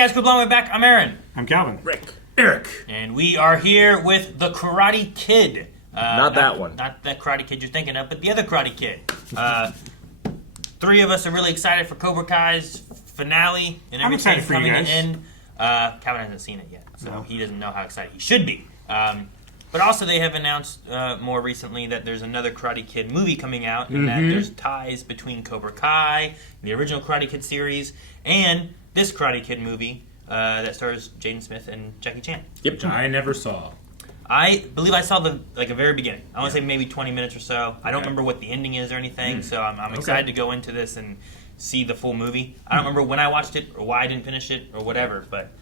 guys, good we're back. I'm Aaron. I'm Calvin. Rick. Eric. And we are here with the Karate Kid. Not that one. Not that Karate Kid you're thinking of, but the other Karate Kid. Three of us are really excited for Cobra Kai's finale and everything coming in. Calvin hasn't seen it yet, so he doesn't know how excited he should be. But also they have announced more recently that there's another Karate Kid movie coming out, and that there's ties between Cobra Kai, the original Karate Kid series, and this Karate Kid movie that stars Jaden Smith and Jackie Chan. Yep, which I never saw. I believe I saw the very beginning. I want to say maybe 20 minutes or so. I don't remember what the ending is or anything, so I'm excited to go into this and see the full movie. I don't remember when I watched it or why I didn't finish it or whatever, but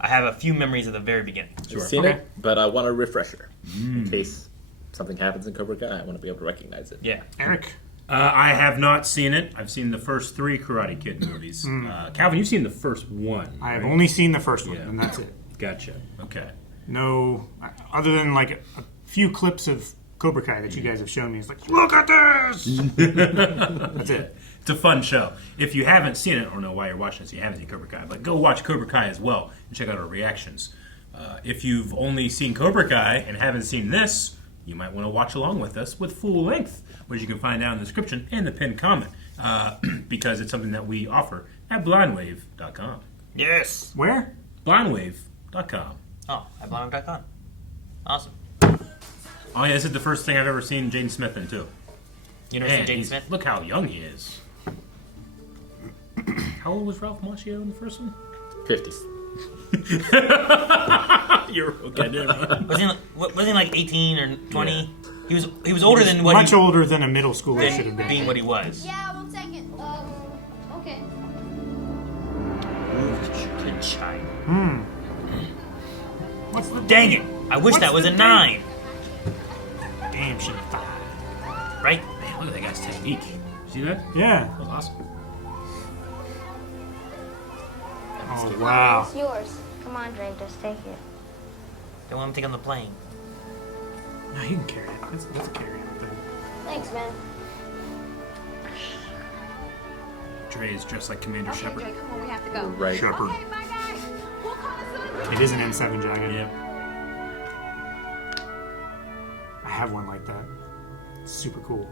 I have a few memories of the very beginning. I've seen it, but I want a refresher. In case something happens in Cobra Kai, I want to be able to recognize it. Yeah. Eric? I have not seen it. I've seen the first 3 Karate Kid movies. Calvin, you've seen the first one. I have only seen the first one, and that's it. Gotcha. Okay. No, other than like a few clips of Cobra Kai that you guys have shown me. It's like, look at this! That's it. It's a fun show. If you haven't seen it, or know why you're watching this, you haven't seen Cobra Kai, but go watch Cobra Kai as well and check out our reactions. If you've only seen Cobra Kai and haven't seen this, you might want to watch along with us with full length, which you can find down in the description and the pinned comment, because it's something that we offer at blindwave.com. Yes. Where? Blindwave.com. Oh, at blindwave.com. Awesome. Oh yeah, this is the first thing I've ever seen Jaden Smith in, too. You never seen Jaden Smith? Look how young he is. How old was Ralph Macchio in the first one? 50s. You're okay. Was he like 18 or 20? Yeah. He was older than what much older than a middle schooler should have been. Being what he was. Yeah, 1 second. Okay. Good child. What's the Dang it! I wish that was a 9. damn shit? Right? Man, look at that guy's technique. See that? Yeah. That was awesome. Oh wow. It's yours. Come on, Dre, just take it. Don't want him to take on the plane. No, you can carry it. That's a carry-on thing. Thanks, man. Dre is dressed like Commander Shepard. Dre, come on, we have to go. Right. Shepard. Okay, bye, guys. We'll call it soon. It is an N7 jacket. Yep. I have one like that. It's super cool.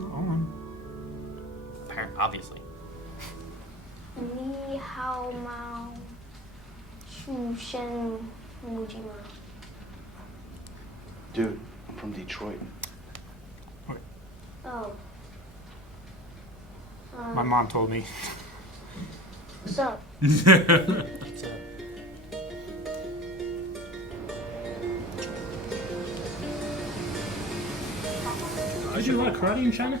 Oh, Obviously. Ni hao mao. Shu shen muji ma. Dude, I'm from Detroit. Oh. my mom told me. What's up? Did you do a lot of karate in China?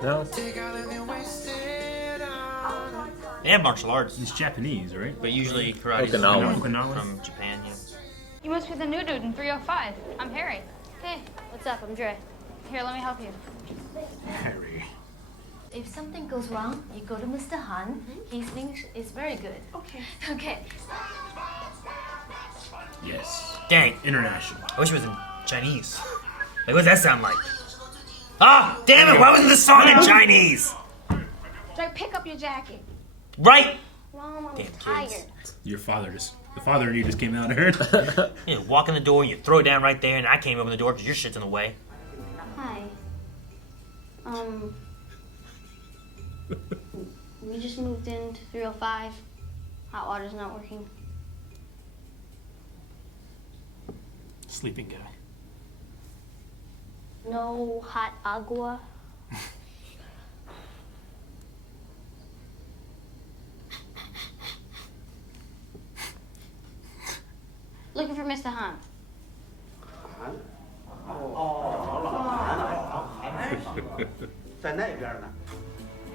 No? They have martial arts, It's Japanese, right? but usually karate is Okinawa. from Japan. Yeah. You must be the new dude in 305. I'm Harry. Hey, what's up? I'm Dre. Here, let me help you. Harry. If something goes wrong, you go to Mr. Han. His English is very good. Okay. Okay. Yes. Dang. International. I wish it was in Chinese. Like, what does that sound like? Ah, damn it! Why wasn't this song in Chinese? Dre, pick up your jacket. Right? Mom, I'm Damn tired. kids. The father in you just came out, Aaron. You walk in the door, you throw it down right there, and I can't open the door because your shit's in the way. Hi. We just moved into 305. Hot water's not working. Sleeping guy. No hot agua. Looking for Mr. Han.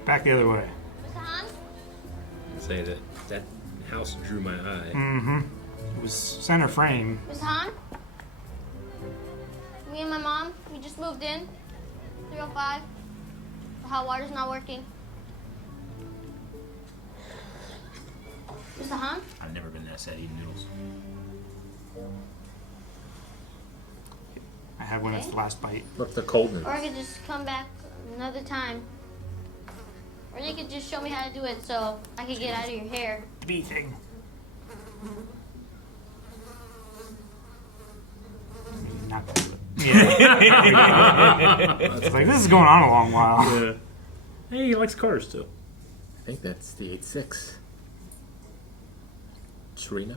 Back the other way. Mr. Han? Say that house drew my eye. It was center frame. Mr. Han? Me and my mom, we just moved in. 305. The hot water's not working. Mr. Han? I've never been that sad eating noodles. I have one that's the last bite. Look, the coldness. Or I could just come back another time. Or you could just show me how to do it so I could get out of your hair. Bee thing. Not gonna do it. Yeah. It's like, this is going on a long while. Yeah. Hey, he likes cars too. I think that's the 8-6. Torino?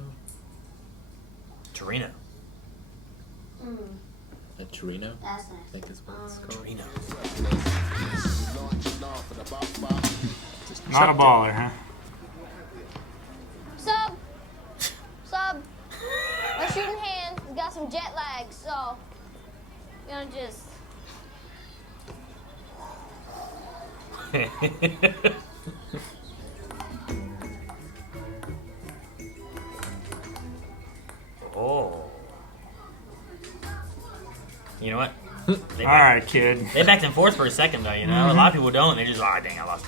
Torino. A Torino? That's I nice. think is what it's called. Torino. Not a baller, huh? Sub! Sub! My shooting hand has got some jet lag, so you know, just Oh. You know what? They All right, kid. They backed and forth for a second, though, you know? A lot of people don't. They just, oh, dang, I lost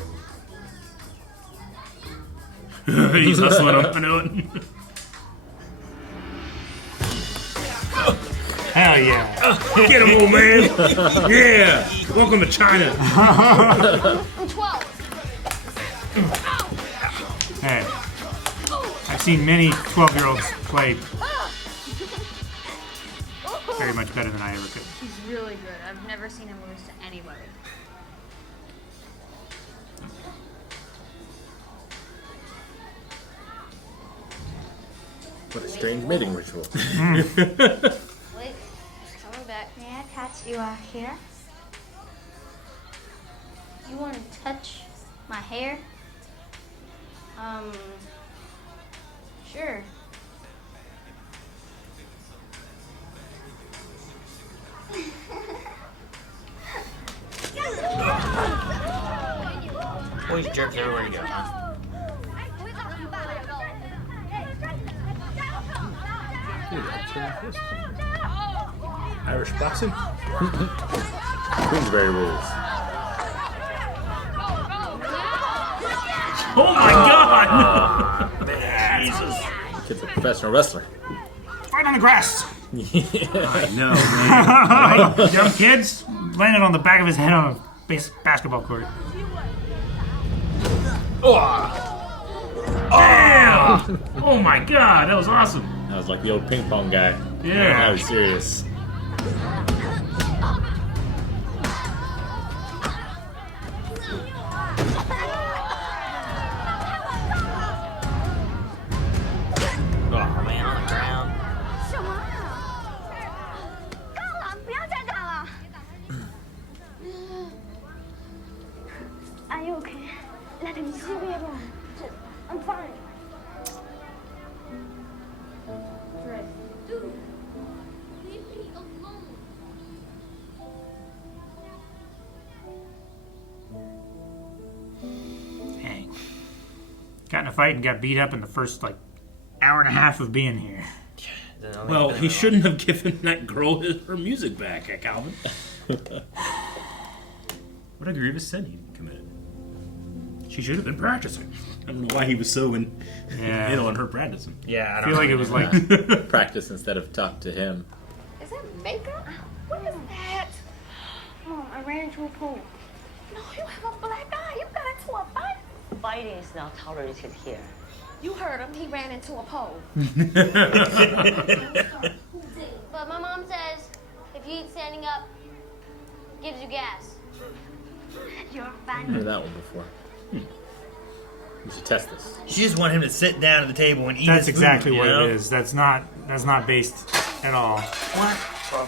it. He's hustling up and doing. Hell yeah. Get him, old man. Yeah. Welcome to China. I'm 12. Hey. I've seen many 12-year-olds play very much better than I ever could. He's really good. I've never seen him lose to anybody. What a strange mating ritual. Wait, coming back. May I touch your hair? You want to touch my hair? Sure. Boys jerks everywhere you go, huh? Irish boxing? Queensberry rules. Oh my God! Jesus. Kid's a professional wrestler. Fight on the grass. I know, man. Right? Young kids landed on the back of his head on a basketball court. Damn! Oh my God, that was awesome. That was like the old ping pong guy. Yeah. That was serious. Oh, man, on the ground. Are you okay? Let him see me alone. I'm fine. Dude, leave me alone. Dang. Got in a fight and got beat up in the first, like, hour and a half of being here. Well, he shouldn't have given that girl her music back, Calvin. What a grievous sin he committed. She should have been practicing. I don't know why he was so in on her practicing. Yeah, I feel like it was like, Practice instead of talk to him. Is that makeup? What is that? Mom, I ran into a pool. No, you have a black eye. You got into a fight. Fighting is not tolerated here. You heard him. He ran into a pole. But my mom says if you eat standing up, it gives you gas. You're I've funny. heard that one before. We should test this. She just want him to sit down at the table and eat that's his exactly food, what you know? it is. That's not based at all. What?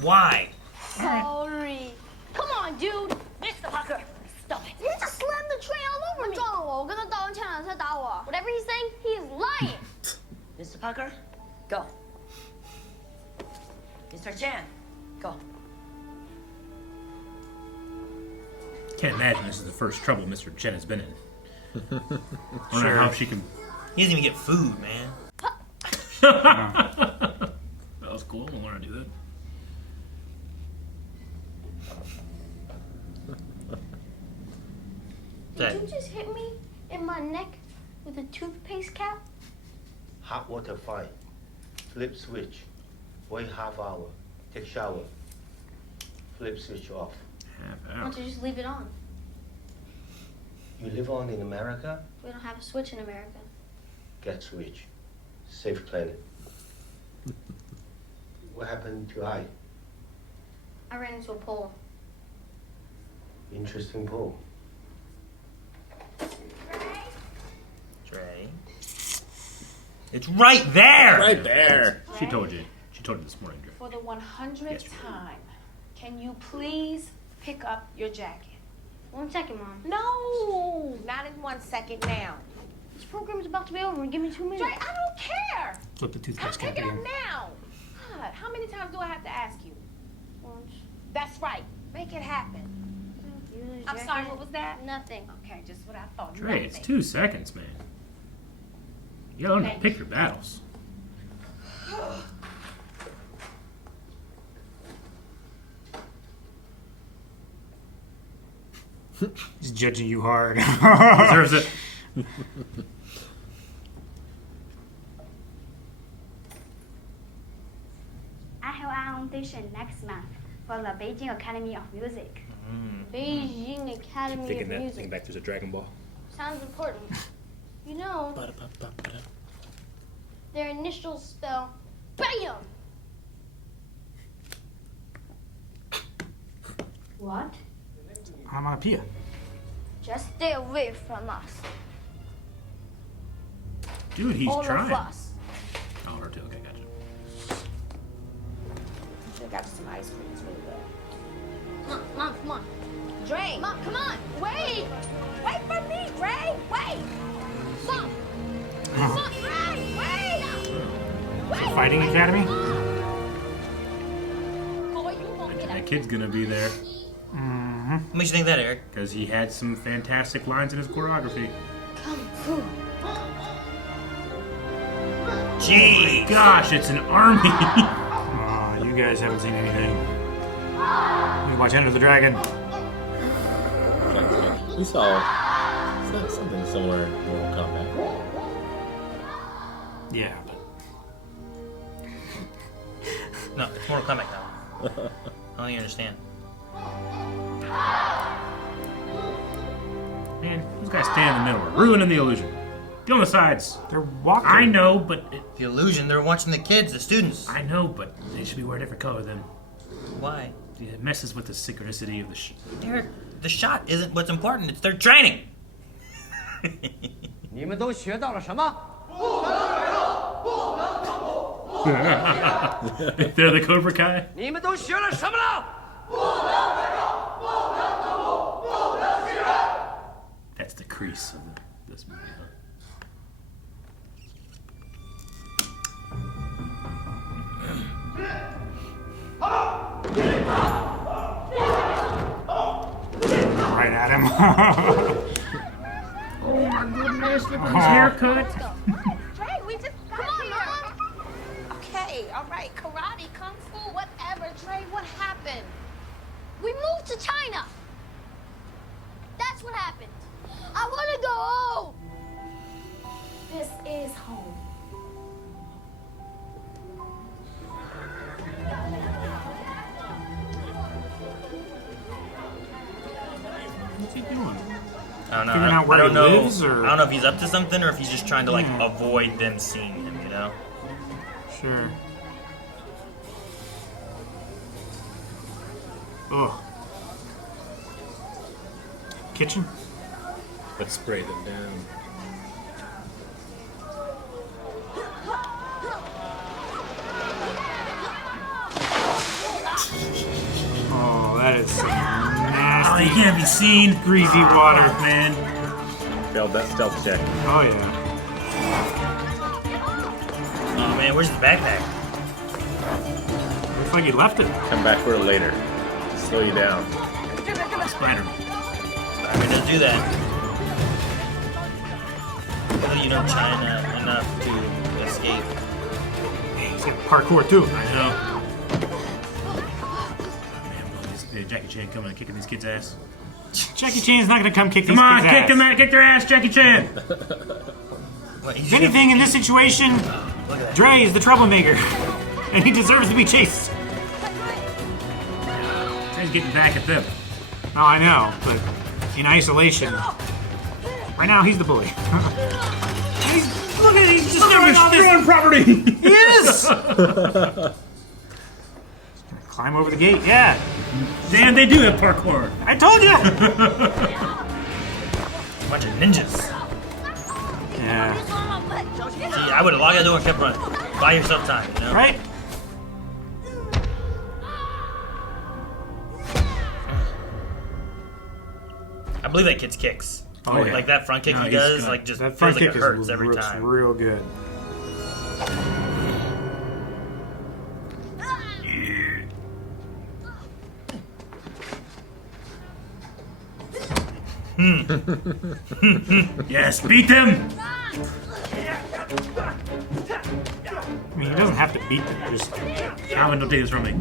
Why? Sorry. Come on, dude. Mr. Parker, stop it. You just slammed the tray all over me. Whatever he's saying, he is lying. Mr. Parker, go. Mr. Chan, go. Can't imagine this is the first trouble Mr. Chen has been in. I don't know Sure. how she can. He doesn't even get food, man. That was cool. I don't want to do that. Did you just hit me in my neck with a toothpaste cap? Hot water fine. Flip switch. Wait half hour. Take shower. Flip switch off. Half Why hour. don't you just leave it on? You live on in America? We don't have a switch in America. Get switch. Save planet. What happened to I? I ran into a pole. Interesting pool. Dre. It's right there! Right there. She told you. She told you this morning, Dre. For the 100th Yes. time, can you please pick up your jacket? 1 second, Mom. No, not in 1 second now. This program is about to be over. Give me 2 minutes. Dre, I don't care. Flip the I'm toothpaste cap picking up again. now. God, how many times do I have to ask you? Once. That's right. Make it happen. I'm sorry, what was that? Nothing. Okay, just what I thought. Dre, it's Nothing. 2 seconds, man. You gotta learn to pick your battles. He's judging you hard. Deserves it. I have an audition next month for the Beijing Academy of Music. Beijing Academy of Music. back to the Dragon Ball. Sounds important. You know, their initials spell BAM! What? Onomatopoeia. Just stay away from us. Dude, he's All trying. of us. Oh, her too. Okay, gotcha. Should have got you some ice cream. It's really good. Mom, come on. Dre, Mom, come on. wait. Wait for me, Dre. Wait. Mom. Mom, Dre, wait. Wait. Fighting Academy? Boy, you won't get That kid's gonna be there What makes you think that, Eric? because he had some fantastic lines in his choreography. Kung Fu. Jeez! Gosh, it's an army. Oh, you guys haven't seen anything. You can watch Enter the Dragon. We saw something similar in Mortal Kombat. Yeah, but No, it's Mortal Kombat now. I don't think you understand. Man, those guys stand in the middle. We're ruining the illusion. Get on the sides. they're walking. I know, but The illusion, they're watching the kids, the students. I know, but they should be wearing a different color then. Why? It messes with the synchronicity of the Eric, the shot isn't what's important, it's their training. 你们都学到了什么？ They're the Cobra Kai. 你们都学了什么了？ That's the Kreese of this movie, huh? Right at him. Oh my goodness, look at his haircut. Dre, we just got Come on, here. Mom. Okay, all right. Karate, kung fu, whatever. Dre, what happened? We moved to China. That's what happened. I want to go home. This is home. What's he doing? I don't know. Figuring out I where don't he know. lives, or- I don't know if he's up to something or if he's just trying to like avoid them seeing him, you know? Sure. Ugh. Kitchen? Let's spray them down. Oh, that is some Oh, nasty, you can't be seen. greasy water. Man. Failed that stealth check. Oh, yeah. Oh man, where's the backpack? Looks like he left it. Come back for it later. Slow you down. Spider-Man. I mean, don't do that. Well, you know China enough to escape. He's got parkour, too. I know. Jackie Chan coming and kicking these kids' ass. Jackie Chan's not going to come kick Come these on, kids' kick ass. them out, kick their ass, Jackie Chan. What, If anything, in this situation, Look at that. Dre is the troublemaker. And he deserves to be chased. He's getting back at them. Oh, I know, but in isolation, Right now, he's the bully. Look at he's just Destroying all this property. He is. Climb over the gate. Yeah. Dan, they do have parkour. I told you. Bunch of ninjas. Yeah. See, I would have locked that door and kept running. Buy yourself time, you know? Right. I believe that kid's kicks. Oh, yeah. Like that front kick No, he he's does, good. like just That feels front like kick it hurts every looks time. real good. Yes, beat them. I mean, he doesn't have to beat them. Just Calvin, don't take this from me.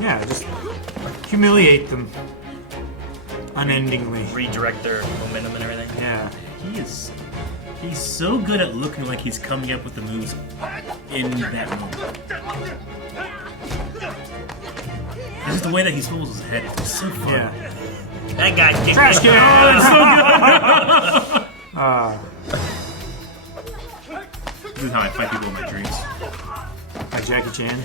yeah, just humiliate them unendingly. Redirect their momentum and everything. Yeah. He's so good at looking like he's coming up with the moves in that moment. Just the way that he swivels his head, it's so fun. Yeah. That guy kicked Trash me. can! This is how I fight people in my dreams. By Jackie Chan.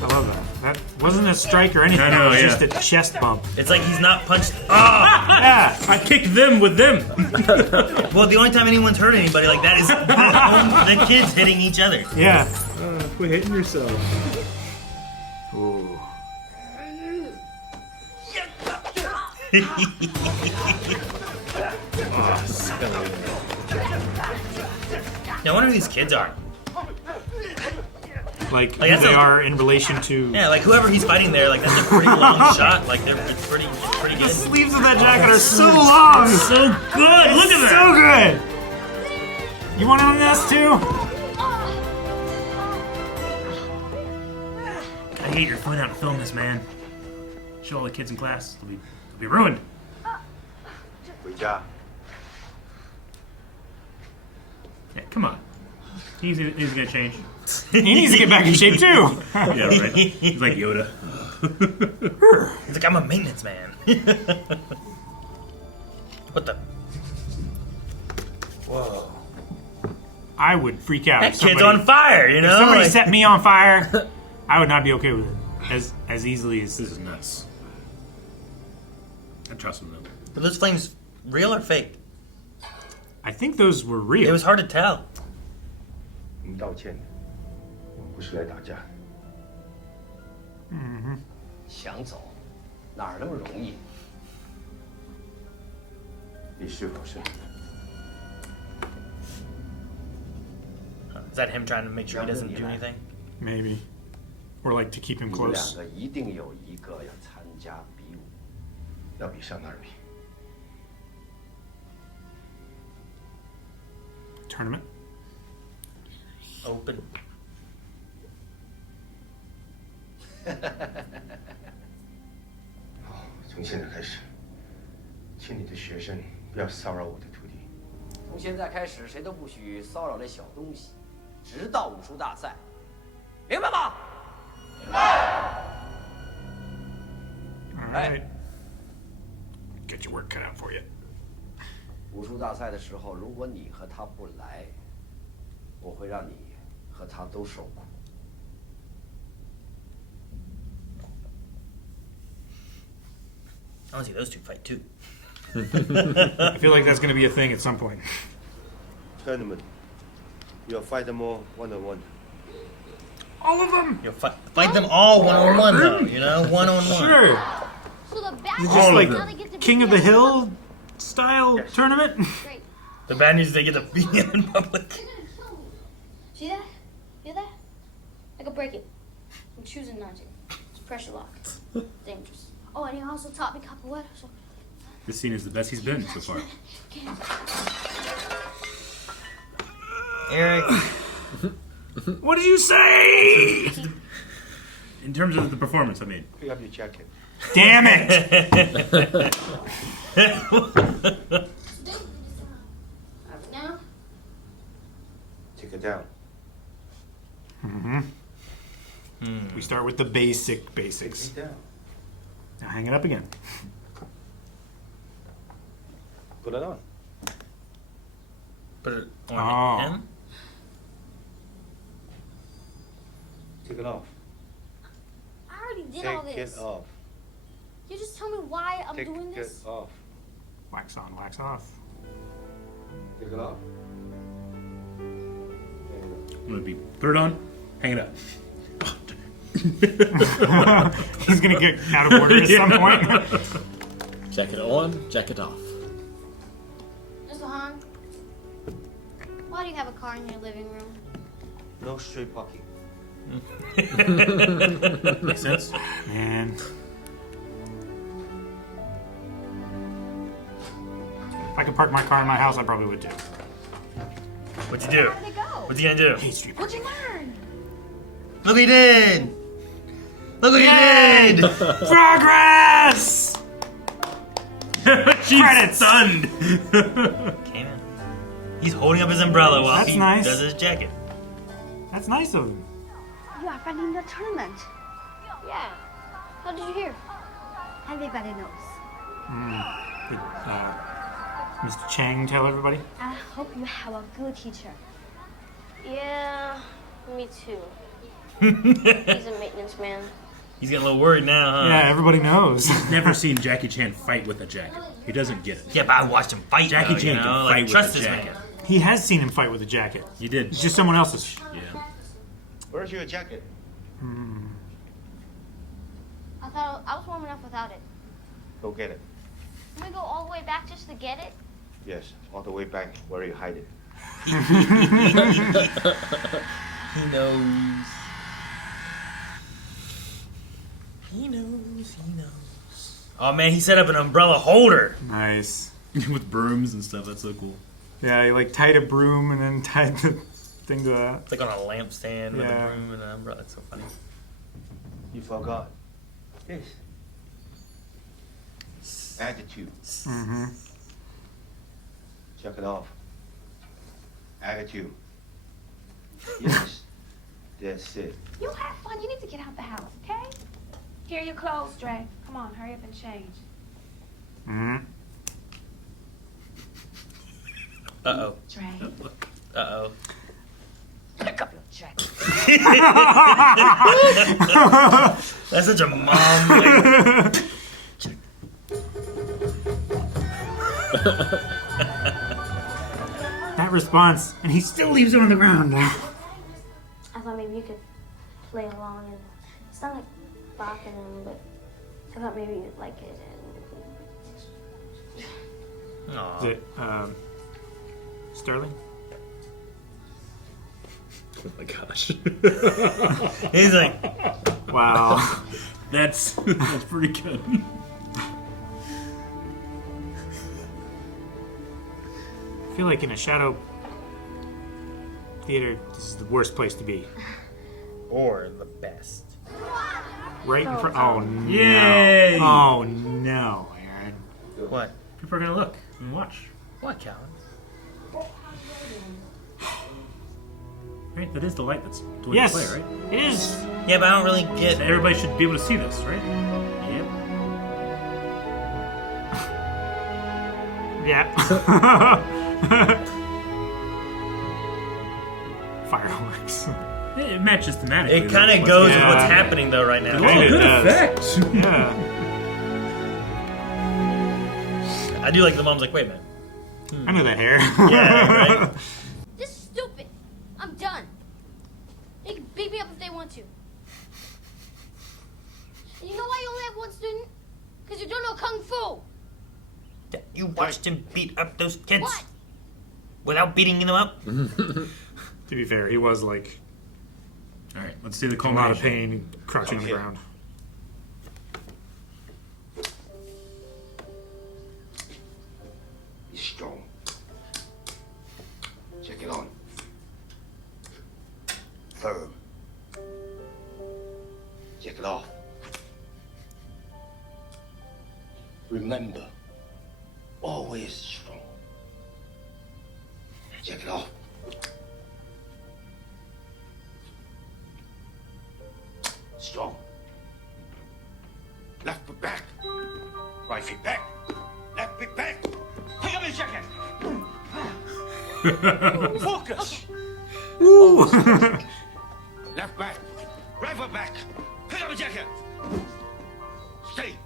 I love that. That wasn't a strike or anything. I know, it was yeah. just a chest bump. It's like he's not punched. Oh! Yeah. I kicked them with them. Well, the only time anyone's hurt anybody like that is the kids hitting each other. Yeah. Quit hitting yourself. Ooh. Now, I wonder who these kids are. Like who that's they a- are in relation to. Yeah, like whoever he's fighting there, like that's a pretty long shot. Like it's pretty The good. sleeves of that jacket are so long. So good. Look at that. So good. You want on this too? Gotta get your foot out and film this, man. Show all the kids in class. They'll be ruined. 回家。 Yeah, come on. He's gonna change. He needs to get back in shape too. Yeah, right. He's like Yoda. He's like, I'm a maintenance man. What the? Whoa. I would freak out. That if kid's somebody- on fire, you know? If somebody Like- set me on fire, I would not be okay with it as easily as This is nuts. I trust him though. Were those flames real or fake? I think those were real. It was hard to tell. 我们道歉，我们不是来打架。想走，哪儿那么容易？你是否是？ Is that him trying to make sure he doesn't do anything? Maybe, or like to keep him 你们两 close. 个一定有一个要参加比武。要比上哪儿比？ Tournament. Open. 好，从现在开始，请你的学生不要骚扰我的徒弟。 从现在开始，谁都不许骚扰那小东西，直到武术大赛，明白吗？ All right. Get your work cut out for you. 武术大赛的时候，如果你和他不来，我会让你和他都受苦。 I want to see those two fight too. I feel like that's going to be a thing at some point. Tournament, you'll fight them all one-on-one. All of them. You'll fight them all one-on-one though, you know? One-on-one. Sure. So the bad Is it guys just now like they get to King beat of the up Hill style tournament? Great. The bad news is they get to beat him in public. See that? Hear that? I could break it. I'm choosing not to. It's pressure lock. Dangerous. Oh, and he also taught me capoeira. So This scene is the best he's been so far. Eric. What did you say? In terms of the performance, I mean. Pick up your jacket. Damn it! now, Take it down. We start with the basics. Sit down. Now hang it up again. Put it on. Put it on him? Take it off. I already did Take all this. it off. You just tell me why I'm Take doing it this? off. Wax on, wax off. Take it off. I'm gonna be put it on, hang it up. He's gonna get out of order at some point. Jacket on, jacket off. Mr. Han, why do you have a car in your living room? No street parking. Makes sense. Man. If I could park my car in my house, I probably would too. What'd you do? How did it go? What's he gonna do? Hate street What'd you learn? Look what he did! Look what he did! Progress! She's Credits. stunned. Came in. He's holding up his umbrella while That's he nice. does his jacket. That's nice of him. You are running the tournament. Yeah. How did you hear? Everybody knows. Did Mr. Chang tell everybody? I hope you have a good teacher. Yeah, me too. He's a maintenance man. He's getting a little worried now, huh? Yeah, everybody knows. Never seen Jackie Chan fight with a jacket. He doesn't get it. Yeah, but I watched him fight. Jackie though, Chan you can know? fight Like, with trust a this jacket. man. He has seen him fight with a jacket. You did. It's just someone else's. Yeah. Where's your jacket? I thought I was warm enough without it. Go get it. Can we go all the way back just to get it? Yes, all the way back where you hide it. He knows. He knows. Oh man, he set up an umbrella holder. Nice. With brooms and stuff. That's so cool. Yeah, he like tied a broom and then tied the thing to that. It's like on a lampstand with a Yeah. broom and an umbrella. It's so funny. You forgot. This. Attitude. Mm-hmm. Check it off. Attitude. Yes. That's it. You have fun. You need to get out the house, okay? Here are your clothes, Dre. Come on, hurry up and change. Mm-hmm. Uh-oh. Dre. Uh-oh. Pick up your jacket. That's such a mom. Like, That response, and he still leaves it on the ground. I thought maybe you could play along, and it's not like barking him, but I thought maybe you'd like it. And Is it Sterling? Oh my gosh. he's like, Wow. That's pretty good. I feel like in a shadow theater, this is the worst place to be. or the best. Right in front. Oh no! Yay! Oh no, Aaron. What? People are gonna look and watch. What, Calvin? Right? That is the light that's doing Yes, the play, right? it is. Yeah, but I don't really get. Everybody should be able to see this, right? Yep. Yeah. Fireworks. It matches thematically. It kind of though. goes with Yeah. what's happening though right now. Oh, Kinda good does. effect. Yeah. I do like the mom's like, wait a minute. I know that hair. Yeah, right. this is stupid. I'm done. They can beat me up if they want to. And you know why you only have one student? Because you don't know kung fu. You watched him beat up those kids What? without beating them up. To be fair, he was like All right, let's see the a lot of culmination. pain, crouching on the Okay. ground. Be strong. Check it on. Firm. Check it off. Remember, always strong. Check it off. Strong. Left foot back. Right feet back. Left feet back. Pick up your jacket. Focus. Woo! Left back. Right foot back. Pick up your jacket. Stay.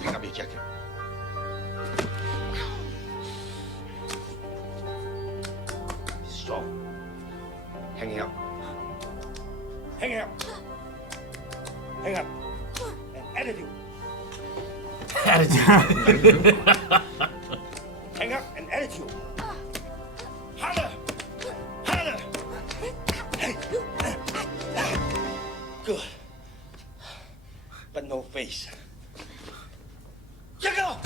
Pick up your jacket. Strong. Hanging up. Hanging up. Hang up. And attitude. Attitude. Hang up and attitude. Harder. Harder. Good. But no face. Check it out.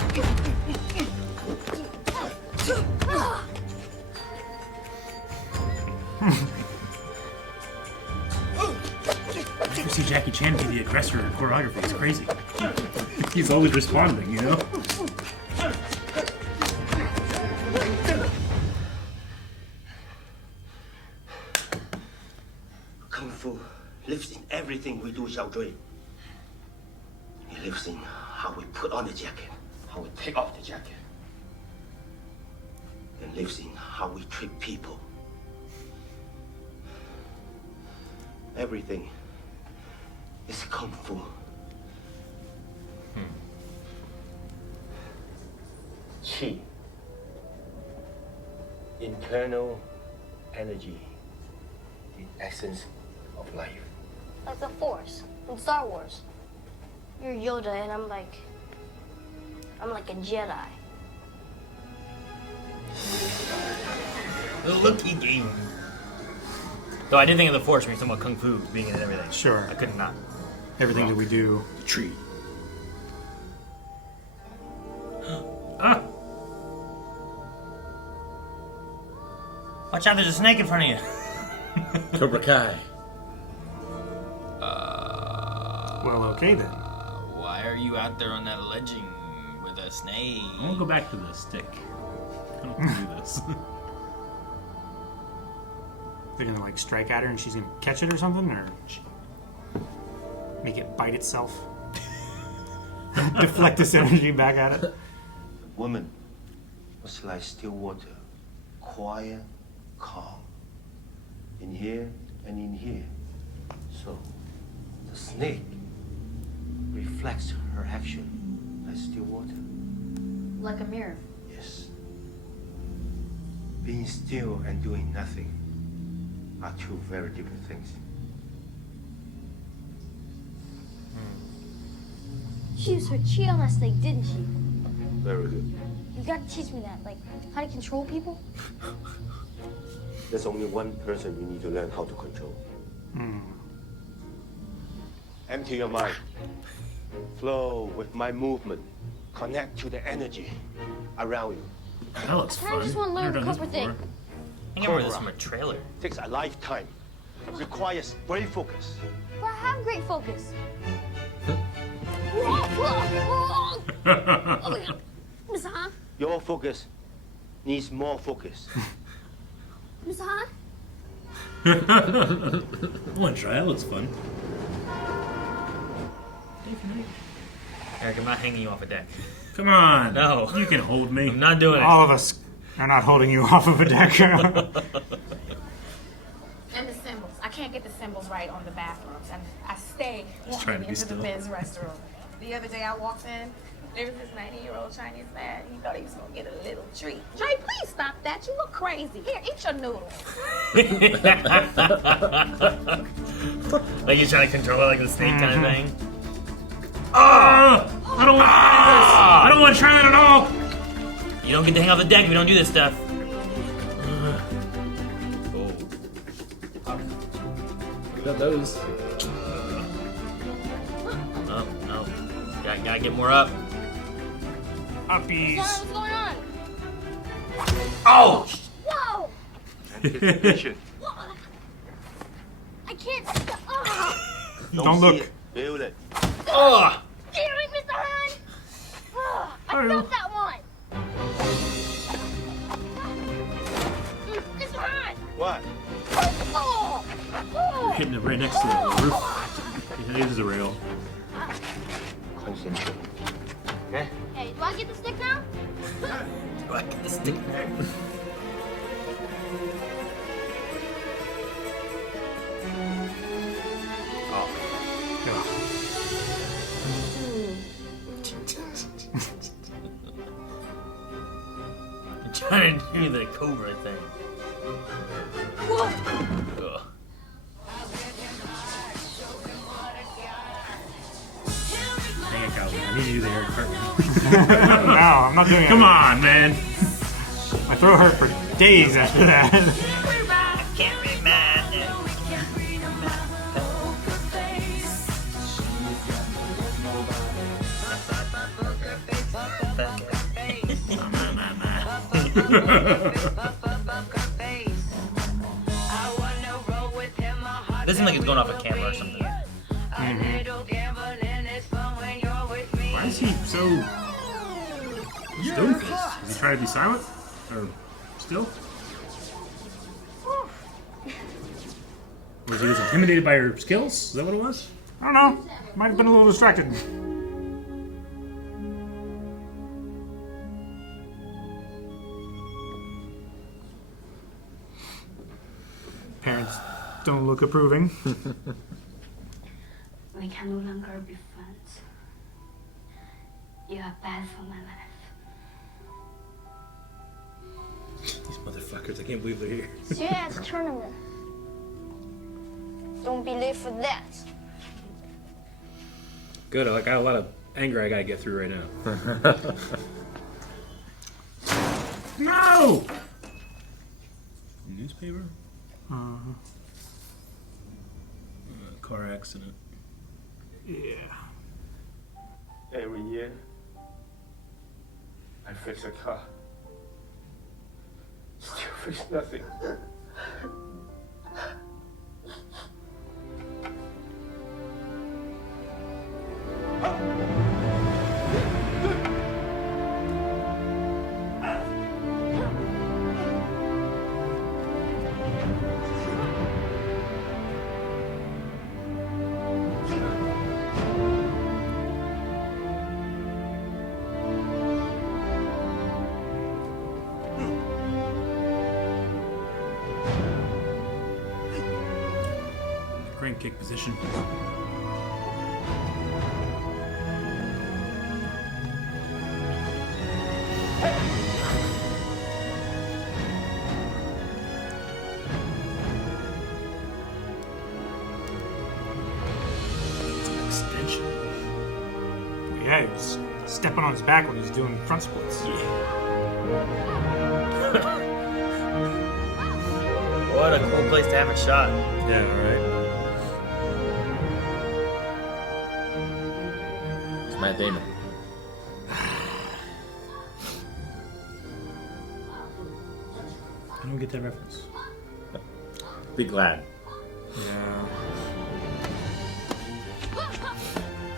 You see Jackie Chan be the aggressor in choreography. It's crazy. He's always responding, you know? Kung Fu lives in everything we do, Xiaojui. It lives in how we put on the jacket, how we take off the jacket. It lives in how we treat people. Everything is Kung Fu. Qi. Internal energy. The essence of life. Like the Force from Star Wars. You're Yoda and I'm like a Jedi. The look he gave him. Though I did think of the Force when you're talking about Kung Fu being in everything. Sure. I could not. Everything that we do. The tree. Ah! Watch out, there's a snake in front of you. Cobra Kai. Well, okay then. Why are you out there on that ledging with a snake? I'm gonna go back to the stick. I don't want to do this. They're gonna like strike at her and she's gonna catch it or something, or make it bite itself. Deflect this energy back at it. Woman was like still water, quiet, calm. In here and in here. So the snake reflects her action like still water. Like a mirror. Yes. Being still and doing nothing are two very different things. She used her chi on that snake, didn't she? Very good. You gotta teach me that, like how to control people. There's only one person you need to learn how to control. Empty your mind. Flow with my movement. Connect to the energy around you. That looks fun. I just want to learn the Never done Cobra this thing. before. I think I remember this from a trailer. Takes a lifetime. Requires great focus. But I have great focus. Miss Han? Your focus needs more focus. Miss Han? I want to try. That looks fun. Eric, I'm not hanging you off a deck. Come on. No. You can hold me. I'm not doing it. All of us are not holding you off of a deck. And the symbols. I can't get the symbols right on the bathrooms. I stay trying to walking be into still. the men's restroom. The other day I walked in, there was this 90-year-old Chinese man. He thought he was going to get a little treat. Trey, please stop that. You look crazy. Here, eat your noodles. Like you're trying to control it like the snake kind of thing. Oh! I don't want to try this. I don't want to try that at all. You don't get to hang off the deck if you don't do this stuff. Got those. Oh, no. Gotta get more up. Uppies. What's going on? Oh! Whoa! Anticipation. I can't see. Oh! Don't look. See it. Feel it. Oh! Damn it, Mr. Han! Oh, I felt that one. Mr. Han! What? Oh! hitting it right next to the roof. It is a rail. Concentrate. Okay? Hey, do I get the stick now? Do I get the stick now? I'm trying to do the cobra thing. Ugh. Dang it, Calvin. I need you to do the Eric Cartman. No, I'm not doing it. Come on, man. My throat hurt for days after that. I can't be mad. This seems like it's going off a camera or something. Why is he so stone-faced? Is he trying to be silent? Or still? Or was he just intimidated by her skills? Is that what it was? I don't know. Might have been a little distracted. Parents don't look approving. We can no longer be friends. You are bad for my life. These motherfuckers, I can't believe they're here. Serious tournament. Don't be late for that. Good, I got a lot of anger I gotta get through right now. No! Newspaper? Car accident. Yeah. Every year, I fix a car. Still fix nothing. Crank kick position. Extension. Yeah, he was stepping on his back when he was doing front splits. What a cool place to have a shot. Yeah, right. It's Matt Damon. I don't get that reference. Be glad. Yeah.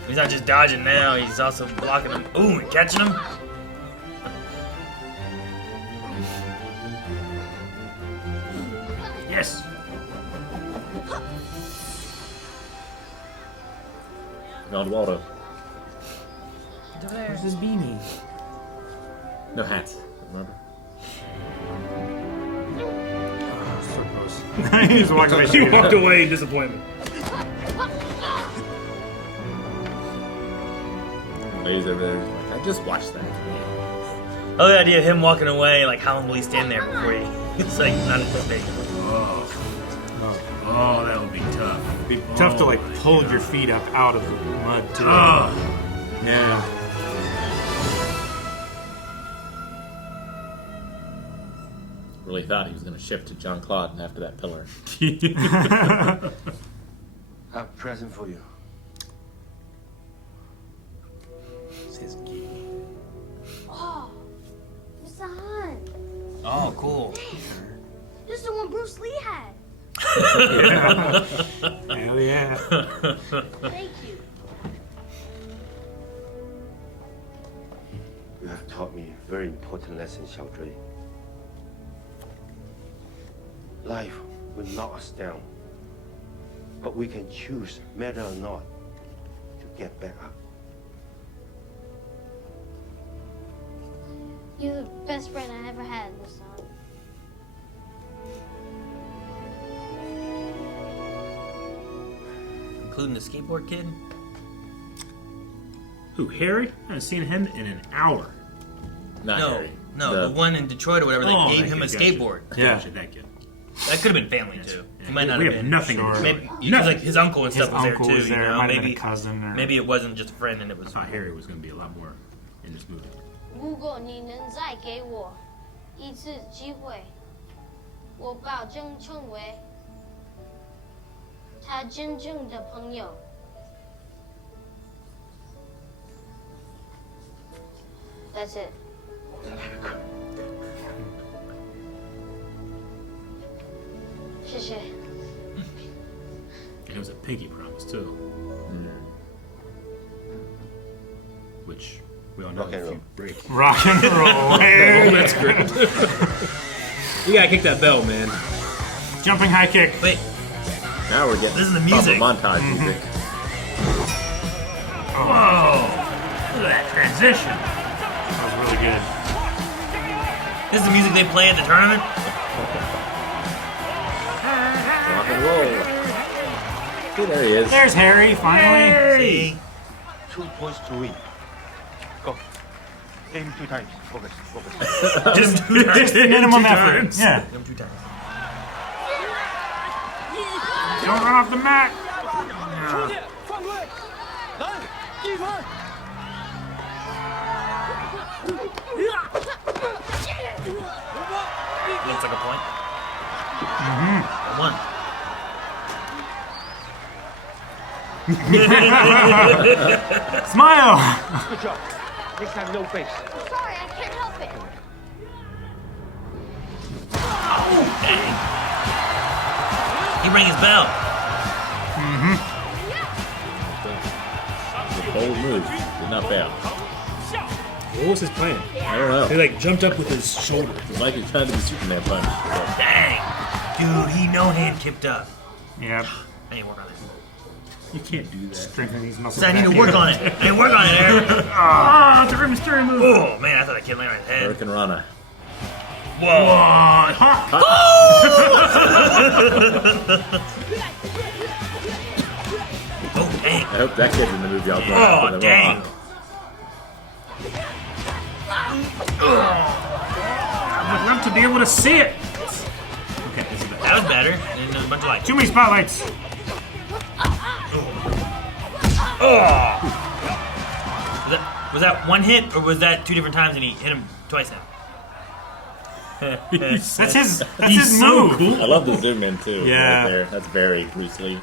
He's not just dodging now, he's also blocking him. Ooh, and catching him. Yes! Not Waldo. Where's his beanie? No hat. Remember? So close. He just walked away. She walked away in disappointment. Ladies over there, like, I just watched that. I love the idea of him walking away, like how long will he stand there before he it's like not a mistake. Oh, that would be tough. It'd be tough to like pull your feet up out of the mud too. Oh. Yeah. Really thought he was going to shift to John Claude after that pillar. I have a present for you. Oh, Mr. Han. Oh, cool. This is the one Bruce Lee had. Yeah. Hell yeah. Thank you. You have taught me a very important lesson, Xiaozhui. Life will knock us down, but we can choose whether or not to get back up. You're the best friend I ever had, Mr. Hunt. Including the skateboard kid? Who, Harry? I haven't seen him in an hour. Not No, Harry. no, the one in Detroit or whatever that gave him a gotcha. skateboard. Yeah. Gotcha, that kid. That could have been family too. He might not We have have been. nothing Sure. to do. Maybe because like his uncle and His stuff was there uncle too. was there. You know, Might have been maybe a cousin. Or... maybe it wasn't just a friend and it was. I thought Harry was going to be a lot more in this movie. 如果你能再给我一次机会，我保证成为他真正的朋友。That's it. And it was a piggy promise, too. Which we all know Rock and if you roll. break. Rock and roll. Oh, that's great. You gotta kick that bell, man. Jumping high kick. Wait, Now we're getting This is the proper music. montage music. Whoa! Look at that transition. That was really good. this is the music they play at the tournament. Rock and roll. See, there he is. There's Harry, finally. See, 2 points to win. Go. Aim 2 times. Focus. just two times. Minimum Two effort. times. Yeah. Them 2 times. Don't run off the mat. Looks like a point. One. Smile. Good job. Next time, no face. Sorry, I can't help it. He rang his bell. The bold move. Did not fail. What was his plan? I don't know. He like jumped up with his shoulder. It's like he's trying to be Superman punch. Dang. Dude, he no hand kicked up. Yep. I need to work on it. You can't do that. Strengthening these muscles. So I need to back work here. on it. I need to work on it, Eric. Ah, the mystery move. Oh, man, I thought that kid landed on his head. Hurricane Rana. Whoa. Oh, dang. I hope that kid's in the movie. I'll throw Oh, it dang. I would love to be able to see it. Okay, this is better. That was better. And a bunch of lights. Too many spotlights. Was that one hit, or was that 2 different times and he hit him twice now? That's his He's so move. cool. I love the zoom in too. Yeah. Right there. That's very Bruce Lee.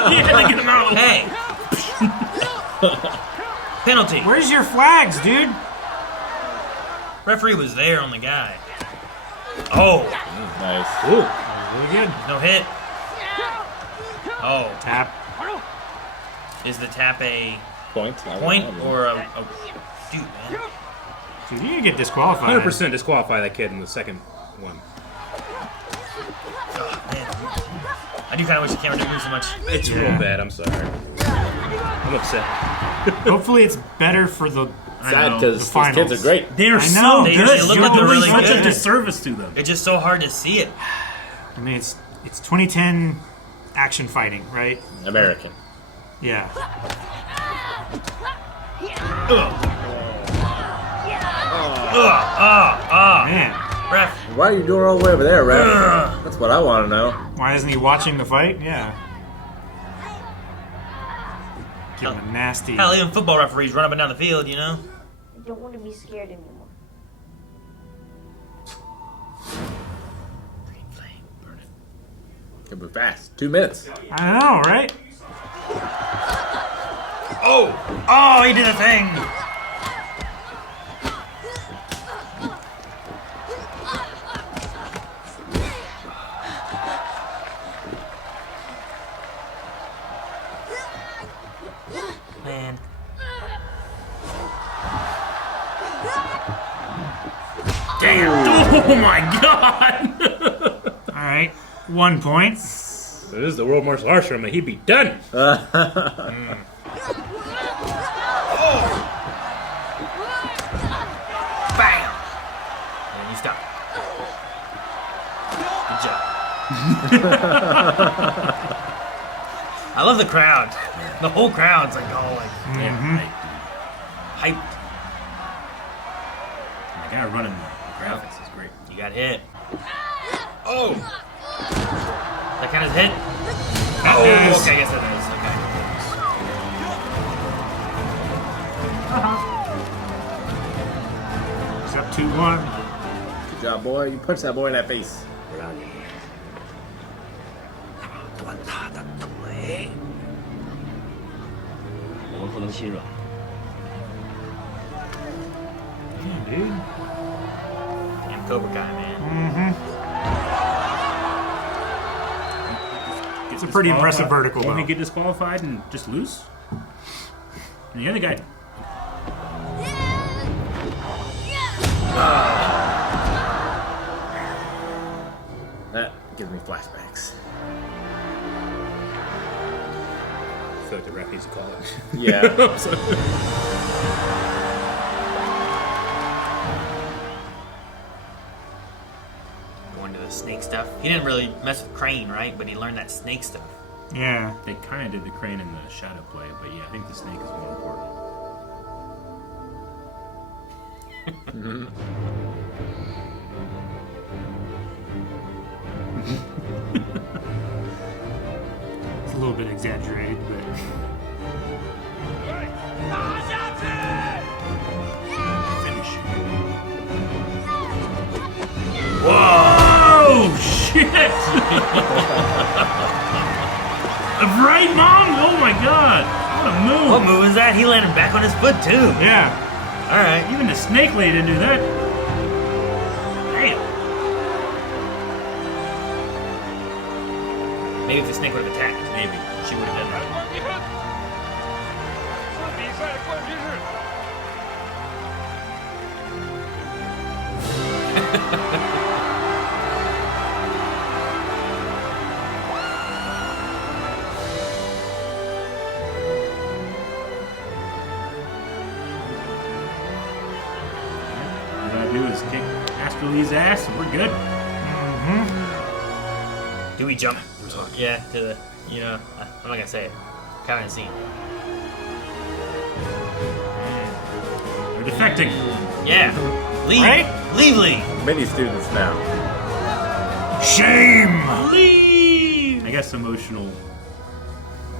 Hey! Penalty. Where's your flags, dude? Referee was there on the guy. Oh, Nice. Really good. no hit. Oh, Tap. is the tap a Point. point or a dude, man? Dude, you need to get disqualified. 100% disqualify that kid in the second one. Man. I do kind of wish the camera didn't move so much. It's Yeah. real bad. I'm sorry. I'm upset. Hopefully, it's better for the. Sad know. because The these finals. kids are great. They are I so know. They good. look You're like they're doing really such a good. disservice to them. It's just so hard to see it. I mean, it's 2010 action fighting, right? American. Yeah. Man, Ref. Why are you doing all the way over there, Ref? That's what I want to know. why isn't he watching the fight? Yeah. Give him a nasty. Hell, even football referees run up and down the field, you know? I don't want to be scared anymore. Green flame, burn it. Can move fast. 2 minutes. I know, right? Oh, he did a thing. Man. Bam! Oh my god! All right, 1 point. This is the World Martial Arts Tournament. He'd be done. Bam! And you stop. Good job. I love the crowd. The whole crowd's like all like hyped. The guy running the graphics is great. You got hit. Oh! That kind of hit? That Oh, is. okay, I guess that is. It's up 2-1. Good job, boy. You punched that boy in that face. 我让你断他的腿。我们不能心软。 Damn Cobra Kai, man. It's a pretty impressive vertical, Won't he though. get disqualified and just lose? And the other guy. That gives me flashbacks. I feel like the ref needs to call it. Yeah. Going to the snake stuff. He didn't really mess with Crane, right? But he learned that snake stuff. Yeah. They kind of did the crane and the shadow play, but yeah, I think the snake is more important. It's a little bit exaggerated, but. Finish. Whoa! Shit! Right, Mom? Oh my god! What a move! What move was that? He landed back on his foot, too. Yeah. All right. Even the snake lady didn't do that. Damn. Maybe if the snake would have attacked, maybe she would have done that. All we gotta do is kick Master Lee's ass and we're good. Do we jump? Yeah, to the, you know, I'm not gonna say it. Kind of scene. They're defecting. Yeah. Leave. Right? Leave, Lee. Many students now. Shame! Leave! I guess emotional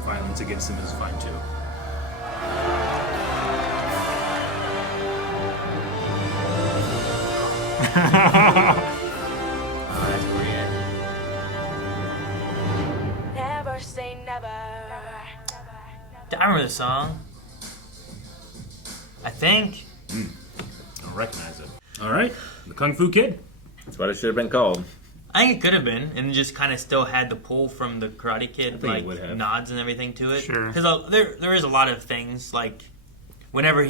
violence against them is fine too. Oh, that's brilliant. Never say never. I remember the song. I think. I don't recognize it. All right, the Kung Fu Kid. That's what it should have been called. I think it could have been, and just kind of still had the pull from the Karate Kid, think it like would have. nods and everything to it. Sure. Because there is a lot of things like whenever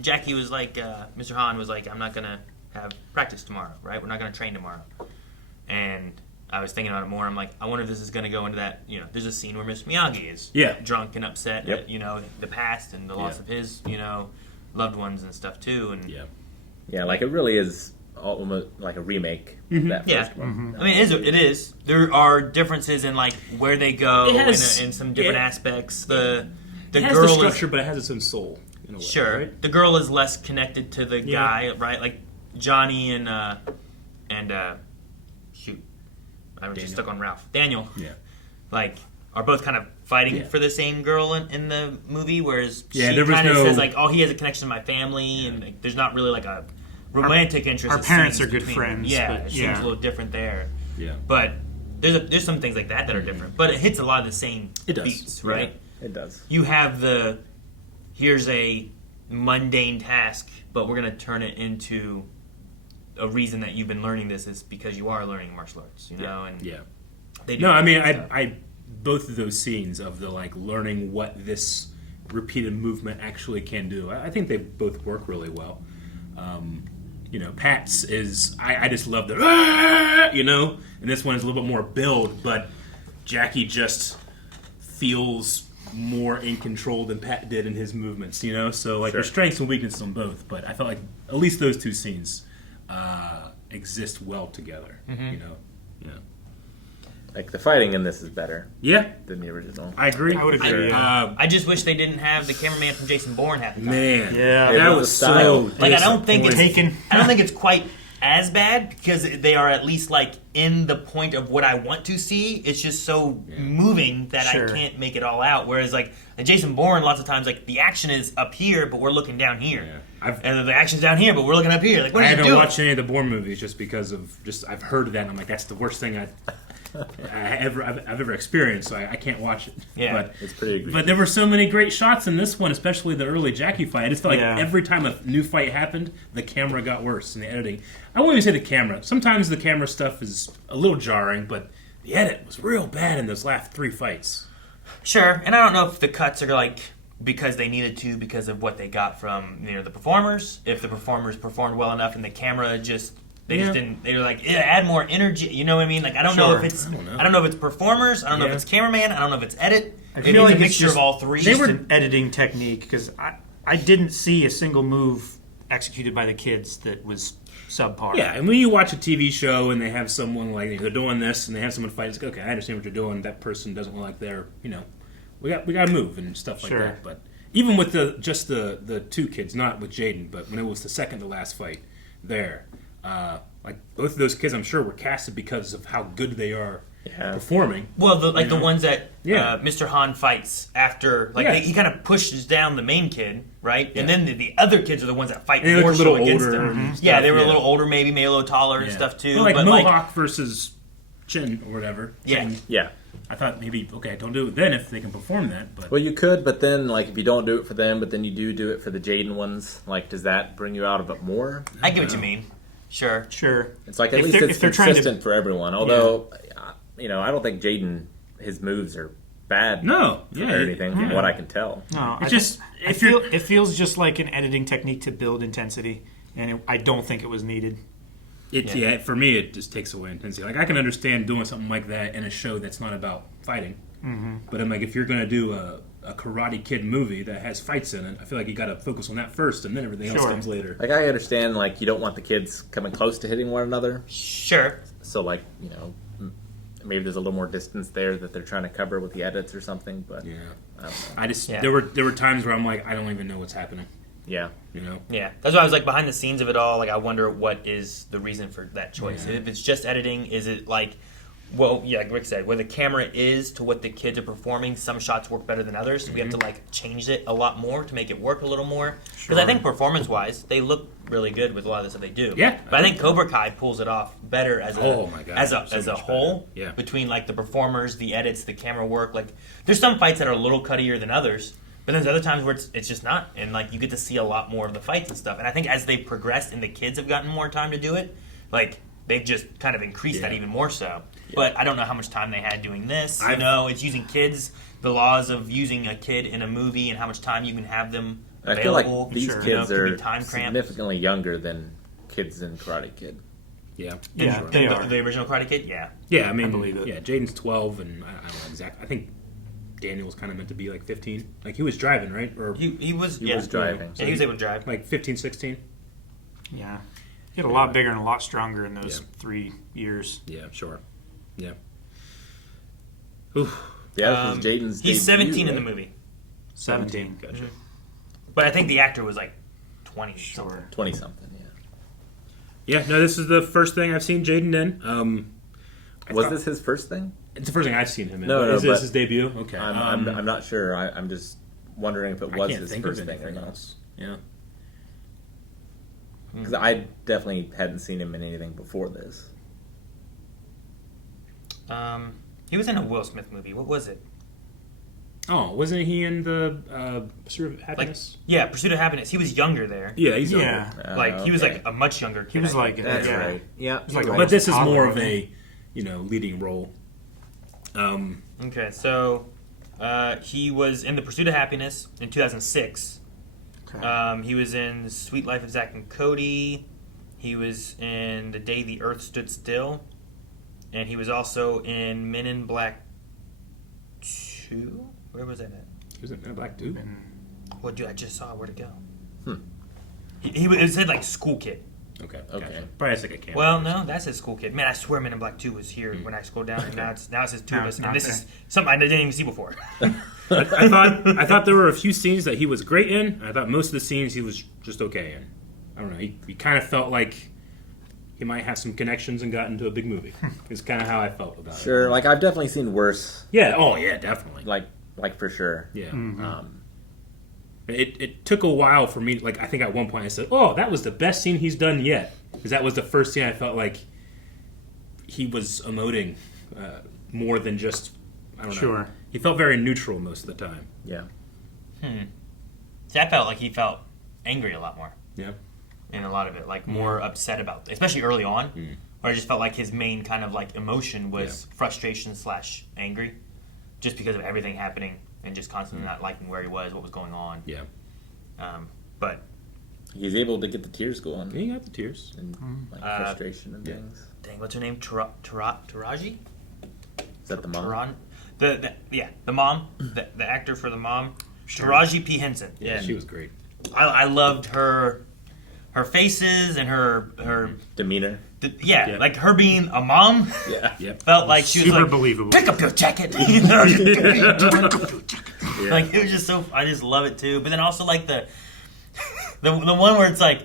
Jackie was like, Mr. Han was like, I'm not gonna have practice tomorrow, right? We're not gonna train tomorrow. And I was thinking about it more. I'm like, I wonder if this is gonna go into that. You know, there's a scene where Mr. Miyagi is drunk and upset Yep. at the past and the loss of his loved ones and stuff too. And Yeah, like it really is almost like a remake. That first one. I mean, it is. There are differences in like where they go It has- in some different aspects. The It has girl the structure, is but it has its own soul. In a way, sure. right? The girl is less connected to the guy, right? Like Johnny and shoot, I was just stuck on Ralph. Daniel, like are both kind of fighting for the same girl in the movie, whereas she there was kind of no- says like, oh, he has a connection to my family, and like, there's not really like a romantic interest. Our it parents seems, are good between friends, them. Yeah, but it yeah. seems a little different there. Yeah. But there's some things like that are different. But it hits a lot of the same beats, right? Yeah, it does. You have here's a mundane task, but we're going to turn it into a reason that you've been learning this is because you are learning martial arts, know? And they do I mean, stuff. I both of those scenes of the like learning what this repeated movement actually can do. I think they both work really well. Pat's is I just love the and this one is a little bit more build, but Jackie just feels more in control than Pat did in his movements, So there's strengths and weaknesses on both, but I felt like at least those two scenes exist well together. Like the fighting in this is better. Yeah, than the original. I agree. I would agree. I just wish they didn't have the cameraman from Jason Bourne half the time. Man, Yeah. that was so I don't think it's Taken. I don't think it's quite as bad because they are at least like in the point of what I want to see. It's just so moving that Sure. I can't make it all out. Whereas like in Jason Bourne, lots of times like the action is up here, but we're looking down here, and the action's down here, but we're looking up here. Like what I are you haven't doing? watched any of the Bourne movies just because of I've heard of that. And I'm like, that's the worst thing I've ever experienced. So I can't watch it. Yeah. But It's pretty egregious. But there were so many great shots in this one, especially the early Jackie fight. I just felt like every time a new fight happened, the camera got worse in the editing. I won't even say the camera. Sometimes the camera stuff is a little jarring, but the edit was real bad in those last 3 fights. Sure, and I don't know if the cuts are like because they needed to because of what they got from the performers. If the performers performed well enough and the camera just just didn't. They were like, add more energy. You know what I mean? Like I don't know if it's I don't know if it's performers. I don't know if it's cameraman. I don't know if it's edit. Maybe feel it's like a it's mixture just- of all three. Just an editing technique because I didn't see a single move executed by the kids that was subpar. Yeah, and when you watch a TV show and they have someone like they're doing this and they have someone fight, it's like, okay, I understand what you're doing. That person doesn't look like they're we got to move and stuff like that. But even with the 2 kids, not with Jaden, but when it was the second to last fight there, like both of those kids, I'm sure were casted because of how good they are performing. Well, the ones that Mr. Han fights after, he kind of pushes down the main kid, right? And then the other kids are the ones that fight And they more look a little so against older them. and Yeah, stuff, they were a little older, maybe a little taller and stuff too. Well, but Mohawk versus Chin or whatever. Yeah. Chin. Yeah. I thought maybe, okay, don't do it then if they can perform that. But Well, you could, but then, like, if you don't do it for them, but then you do it for the Jaden ones, like, does that bring you out a bit more? I get what you mean. Sure. It's like, at If least they're- it's if they're trying to- consistent for everyone. Although, I don't think Jaden, his moves are bad No. or Yeah. anything, from what I can tell. No, It's just I feel it feels just like an editing technique to build intensity, and I don't think it was needed. For me, it just takes away intensity. Like, I can understand doing something like that in a show that's not about fighting. Mm-hmm. But I'm like, if you're going to do a Karate Kid movie that has fights in it, I feel like you got to focus on that first, and then everything else comes later. Like, I understand, like, you don't want the kids coming close to hitting one another. Sure. So, like, maybe there's a little more distance there that they're trying to cover with the edits or something, but I just there were times where I'm like, I don't even know what's happening. Yeah. Yeah. That's why I was like, behind the scenes of it all, like, I wonder what is the reason for that choice. Yeah. If it's just editing, is it like, well, yeah, like Rick said, where the camera is to what the kids are performing, some shots work better than others. So we have to, like, change it a lot more to make it work a little more. Because I think performance-wise, they look really good with a lot of the stuff they do. Yeah. But I think Cobra Kai pulls it off better as a whole. Yeah. Between, like, the performers, the edits, the camera work. Like, there's some fights that are a little cuttier than others. But then there's other times where it's just not. And, like, you get to see a lot more of the fights and stuff. And I think as they've progressed and the kids have gotten more time to do it, like, they've just kind of increased that even more so. Yeah. But I don't know how much time they had doing this. It's using kids, the laws of using a kid in a movie and how much time you can have them available. I feel like these kids are time significantly younger than kids in Karate Kid. Yeah. Yeah, they are. The original Karate Kid? Yeah. Yeah, I mean, I believe it. Yeah, Jaden's 12, and I don't know exactly. I think Daniel was kind of meant to be like 15. Like, he was driving, right? Or he was driving. Yeah, he was able to drive. Like 15, 16? Yeah. He got a lot bigger and a lot stronger in those 3 years. Yeah, sure. Yeah. Oof. Yeah, this was Jaden's He's debut, 17 in right? the movie. 17. Gotcha. Mm-hmm. But I think the actor was like 20. Sure. 20-something, yeah. Yeah, no, this is the first thing I've seen Jaden in. Was this his first thing? It's the first thing I've seen him in. No, Is but this his debut? Okay. I'm not sure. I'm just wondering if it was his first thing or anything not. else. Yeah. Because I definitely hadn't seen him in anything before this. He was in a Will Smith movie. What was it? Oh, wasn't he in the Pursuit of Happiness? Yeah, Pursuit of Happiness. He was younger there. Yeah, he's Yeah. Like, he was like a much younger kid. He was like, That's yeah. right. Yeah. He's like but this is toddler, more of wasn't he? a, leading role. Okay, so he was in The Pursuit of Happiness in 2006. Okay. He was in Sweet Life of Zack and Cody. He was in The Day the Earth Stood Still, and he was also in Men in Black 2. Where was that at? He was in Men in Black 2? Well, dude, I just saw it. Where'd it go? It said like school kid. Okay. Gotcha. Probably has like a camera. Well, no, that says school kid. Man, I swear Men in Black 2 was here when I scrolled down, and now it says two of us, and this is something I didn't even see before. I thought there were a few scenes that he was great in. I thought most of the scenes he was just okay in. I don't know. He kind of felt like he might have some connections and got into a big movie. It's kind of how I felt about it. Sure, like I've definitely seen worse. Yeah. Oh, yeah, definitely. Like for sure. Yeah. It took a while for me. Like I think at one point I said, "Oh, that was the best scene he's done yet," because that was the first scene I felt like he was emoting more than just. I don't know. Sure. He felt very neutral most of the time. Yeah. See, I felt like he felt angry a lot more. Yeah. In a lot of it, like more upset about, especially early on, where I just felt like his main kind of like emotion was frustration / angry, just because of everything happening and just constantly not liking where he was, what was going on. Yeah. But he's able to get the tears going. Yeah, he got the tears and like frustration and things. Dang, what's her name? Taraji? Is that the mom? The mom, the actor for the mom, Taraji P. Henson. Yeah, she was great. I loved her faces and her demeanor. Like her being a mom. Yeah, felt like she was super like, believable. Pick up your jacket. You know? Like it was just so. I just love it too. But then also like the one where it's like,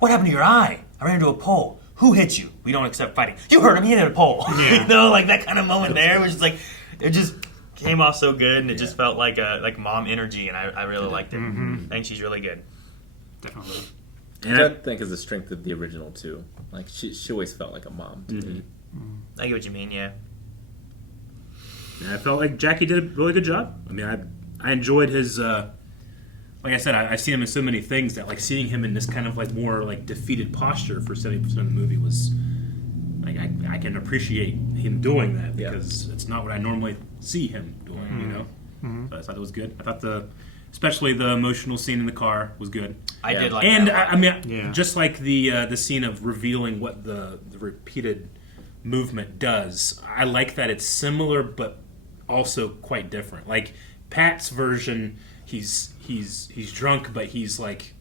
what happened to your eye? I ran into a pole. Who hit you? We don't accept fighting. You hurt him. He hit a pole. Yeah. You know, like that kind of moment there, which is like, it just came off so good, and it just felt like mom energy, and I really liked it. I think she's really good. Definitely. Which I think is the strength of the original too. Like she always felt like a mom to me. I get what you mean. Yeah. I felt like Jackie did a really good job. I mean, I enjoyed his. Like I said, I've seen him in so many things that like seeing him in this kind of like more like defeated posture for 70% of the movie was like I can appreciate him doing that because it's not what I normally see him doing. You know, so I thought it was good. I thought especially the emotional scene in the car was good. I did like and that. I mean, just like the scene of revealing what the repeated movement does. I like that it's similar but also quite different. Like Pat's version, he's drunk, but he's like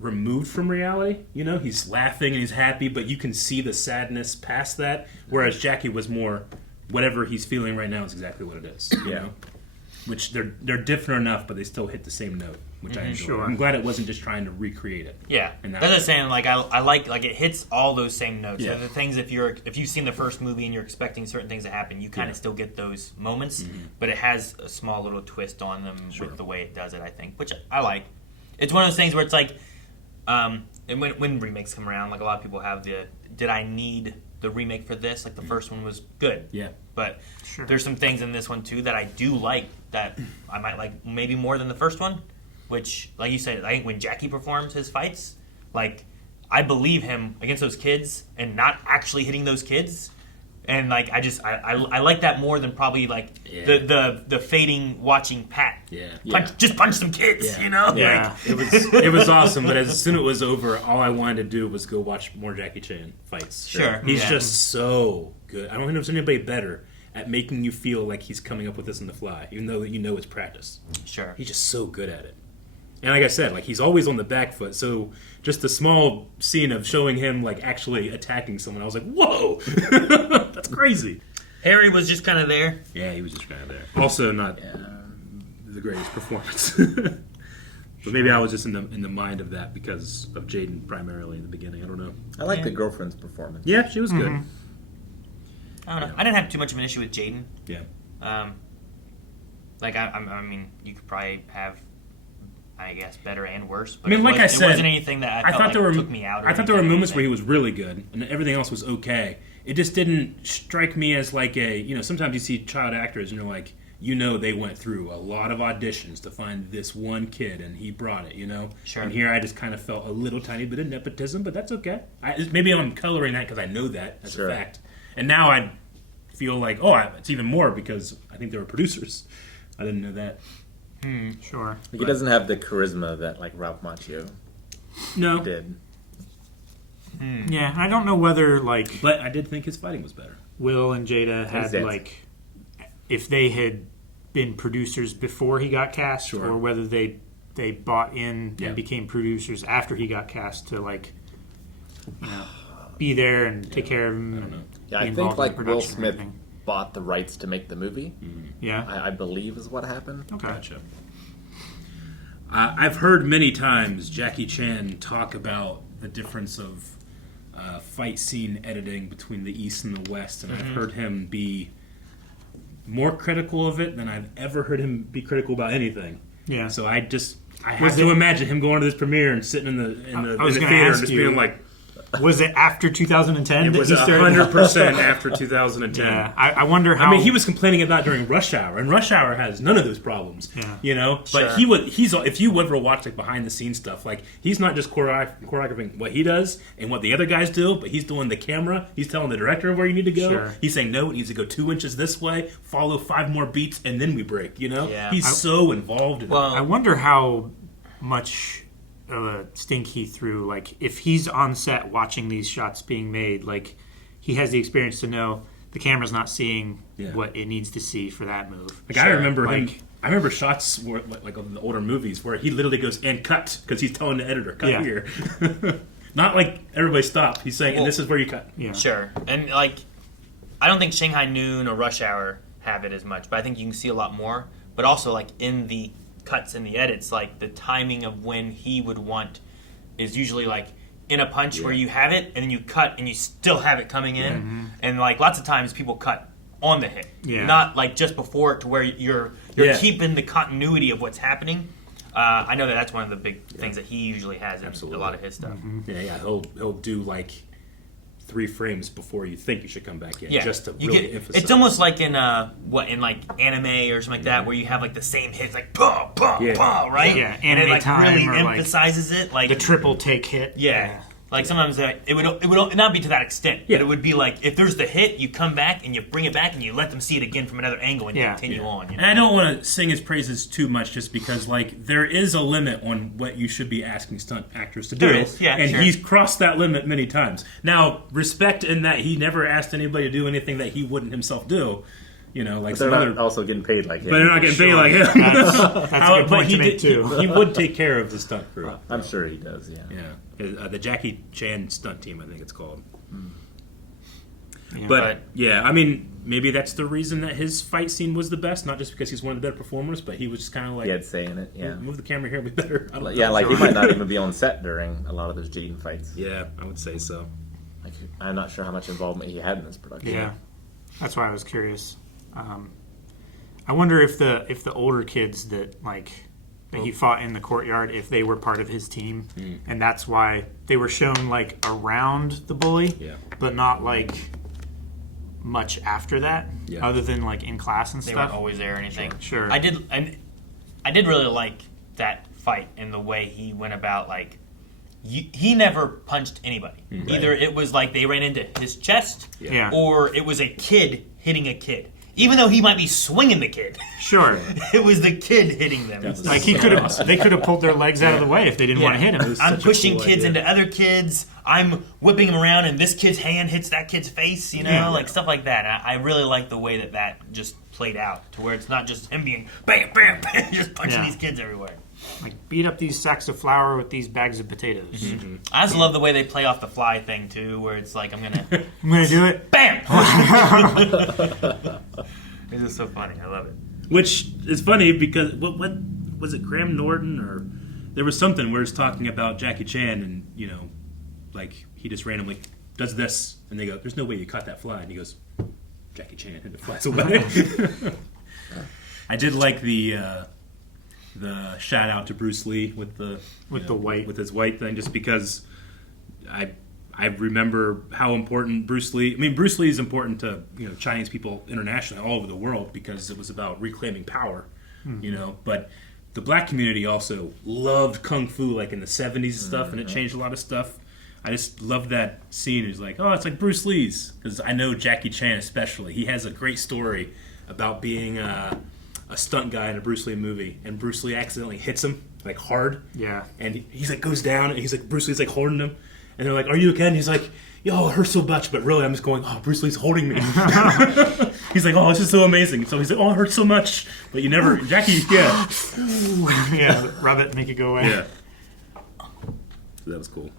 removed from reality. You know, he's laughing and he's happy, but you can see the sadness past that. Whereas Jackie was more, whatever he's feeling right now is exactly what it is. You know, which they're different enough, but they still hit the same note, which I enjoy. Sure. I'm glad it wasn't just trying to recreate it. Yeah, that's what I'm saying. Like I like it hits all those same notes. Yeah. The things if you've seen the first movie and you're expecting certain things to happen, you kind of still get those moments, but it has a small little twist on them with the way it does it. I think, which I like. It's one of those things where it's like, and when remakes come around, like a lot of people have did I need the remake for this? Like the first one was good. Yeah. But there's some things in this one too that I do like that I might like maybe more than the first one. Which, like you said, I think when Jackie performs his fights, like I believe him against those kids and not actually hitting those kids. And like I like that more than probably like the fading watching Pat. Just punch some kids, you know? Yeah. Like, it was awesome, but as soon as it was over, all I wanted to do was go watch more Jackie Chan fights. Sure. He's just so good. I don't think there's anybody better at making you feel like he's coming up with this on the fly, even though you know it's practice. Sure. He's just so good at it. And like I said, like he's always on the back foot, so just the small scene of showing him like actually attacking someone, I was like, whoa! That's crazy. Harry was just kind of there. Yeah, he was just kind of there. Also not the greatest performance. But maybe I was just in the mind of that because of Jaden primarily in the beginning. I don't know. I like the girlfriend's performance. Yeah, she was good. I don't know. I didn't have too much of an issue with Jaden. Yeah. Like I mean, you could probably have, I guess, better and worse. But I mean, like I said, it wasn't anything that I felt like took me out. I thought there were moments where he was really good, and everything else was okay. It just didn't strike me as like sometimes you see child actors and you're like, they went through a lot of auditions to find this one kid, and he brought it, Sure. And here I just kind of felt a little tiny bit of nepotism, but that's okay. Maybe I'm coloring that because I know that as a fact. And now I feel like, it's even more because I think they were producers. I didn't know that. Sure. He doesn't have the charisma that like Ralph Macchio did. Yeah, I don't know whether like. But I did think his fighting was better. Will and Jada had like, if they had been producers before he got cast, or whether they bought in and became producers after he got cast to like, be there and take care of him. I don't know. Yeah, I think like Will Smith bought the rights to make the movie. Yeah, I believe is what happened. Okay. Gotcha. I've heard many times Jackie Chan talk about the difference of fight scene editing between the East and the West, and I've heard him be more critical of it than I've ever heard him be critical about anything. Yeah. So I have to imagine him going to this premiere and sitting in the theater and just being like, was it after 2010? It was 100% after 2010. Yeah, I wonder how. I mean, he was complaining about during Rush Hour, and Rush Hour has none of those problems. Yeah. You know, but he's if you ever watch like behind the scenes stuff, like he's not just choreographing what he does and what the other guys do, but he's doing the camera. He's telling the director where you need to go. Sure. He's saying no, it needs to go 2 inches this way, follow 5 more beats, and then we break. You know, Yeah. he's so involved in it. I wonder how much of a stink he threw. Like, if he's on set watching these shots being made, like, he has the experience to know the camera's not seeing what it needs to see for that move. Like, I remember him. I remember shots where, like of the older movies where he literally goes and cut because he's telling the editor cut here. Not like everybody stop. He's saying, and this is where you cut. Yeah. Sure. And like, I don't think Shanghai Noon or Rush Hour have it as much, but I think you can see a lot more. But also, like in the cuts and the edits, like the timing of when he would want is usually like in a punch where you have it and then you cut and you still have it coming in, and like lots of times people cut on the hit, not like just before it, to where you're keeping the continuity of what's happening. I know that's one of the big things that he usually has in a lot of his stuff. He'll do like 3 frames before you think you should come back in, just to really emphasize. It's almost like in in like anime or something like that, where you have like the same hits, like bah, bah, bah, right? Yeah, and it like really like emphasizes it, like the triple take hit. Yeah. Like sometimes it would not be to that extent, but it would be like if there's the hit, you come back and you bring it back and you let them see it again from another angle and you continue on. You know? And I don't want to sing his praises too much, just because like there is a limit on what you should be asking stunt actors to do, and he's crossed that limit many times. Now, respect in that he never asked anybody to do anything that he wouldn't himself do. You know, like but they're not also getting paid like him. But they're not getting paid like him. That's a good point to make too. He would take care of the stunt crew. I'm sure he does. Yeah. The Jackie Chan stunt team, I think it's called. Yeah. But I mean, maybe that's the reason that his fight scene was the best. Not just because he's one of the better performers, but he was just kind of like, he had say in it. Yeah, move the camera here, we better. Like he might not even be on set during a lot of those Jaden fights. Yeah, I would say so. Like, I'm not sure how much involvement he had in this production. Yeah, that's why I was curious. I wonder if the older kids that he fought in the courtyard, if they were part of his team, and that's why they were shown like around the bully, but not like much after that, other than like in class and they stuff. They weren't always there or anything. Sure. I did really like that fight and the way he went about like. He never punched anybody. Right. Either it was like they ran into his chest, or it was a kid hitting a kid. Even though he might be swinging the kid, sure, it was the kid hitting them. Like they could have pulled their legs out of the way if they didn't want to hit him. I'm pushing kids into other kids. I'm whipping them around, and this kid's hand hits that kid's face. You know, like stuff like that. I really like the way that just played out, to where it's not just him being bam, bam, bam, just punching these kids everywhere. Like, beat up these sacks of flour with these bags of potatoes. Mm-hmm. I also love the way they play off the fly thing too, where it's like I'm gonna do it. Bam. It's just so funny. I love it. Which is funny because what was it? Graham Norton, or there was something where it's talking about Jackie Chan, and you know, like he just randomly does this, and they go, "There's no way you caught that fly," and he goes, "Jackie Chan," and it flies away. I did like the shout out to Bruce Lee with his white thing, just because I remember how important Bruce Lee. I mean, Bruce Lee is important to Chinese people internationally, all over the world, because it was about reclaiming power. But the black community also loved kung fu, like in the 70s and stuff, and it changed a lot of stuff. I just love that scene. It's like, oh, it's like Bruce Lee's, because I know Jackie Chan especially. He has a great story about being a stunt guy in a Bruce Lee movie, and Bruce Lee accidentally hits him like hard. Yeah. And he's like goes down, and he's like Bruce Lee's like holding him, And they're like, "Are you okay?" And he's like, "Yo, it hurts so much, but really, I'm just going, oh, Bruce Lee's holding me." He's like, "Oh, this is so amazing." So he's like, "Oh, it hurts so much, but you never, Jackie, yeah." Yeah, rub it, make it go away. Yeah. So that was cool.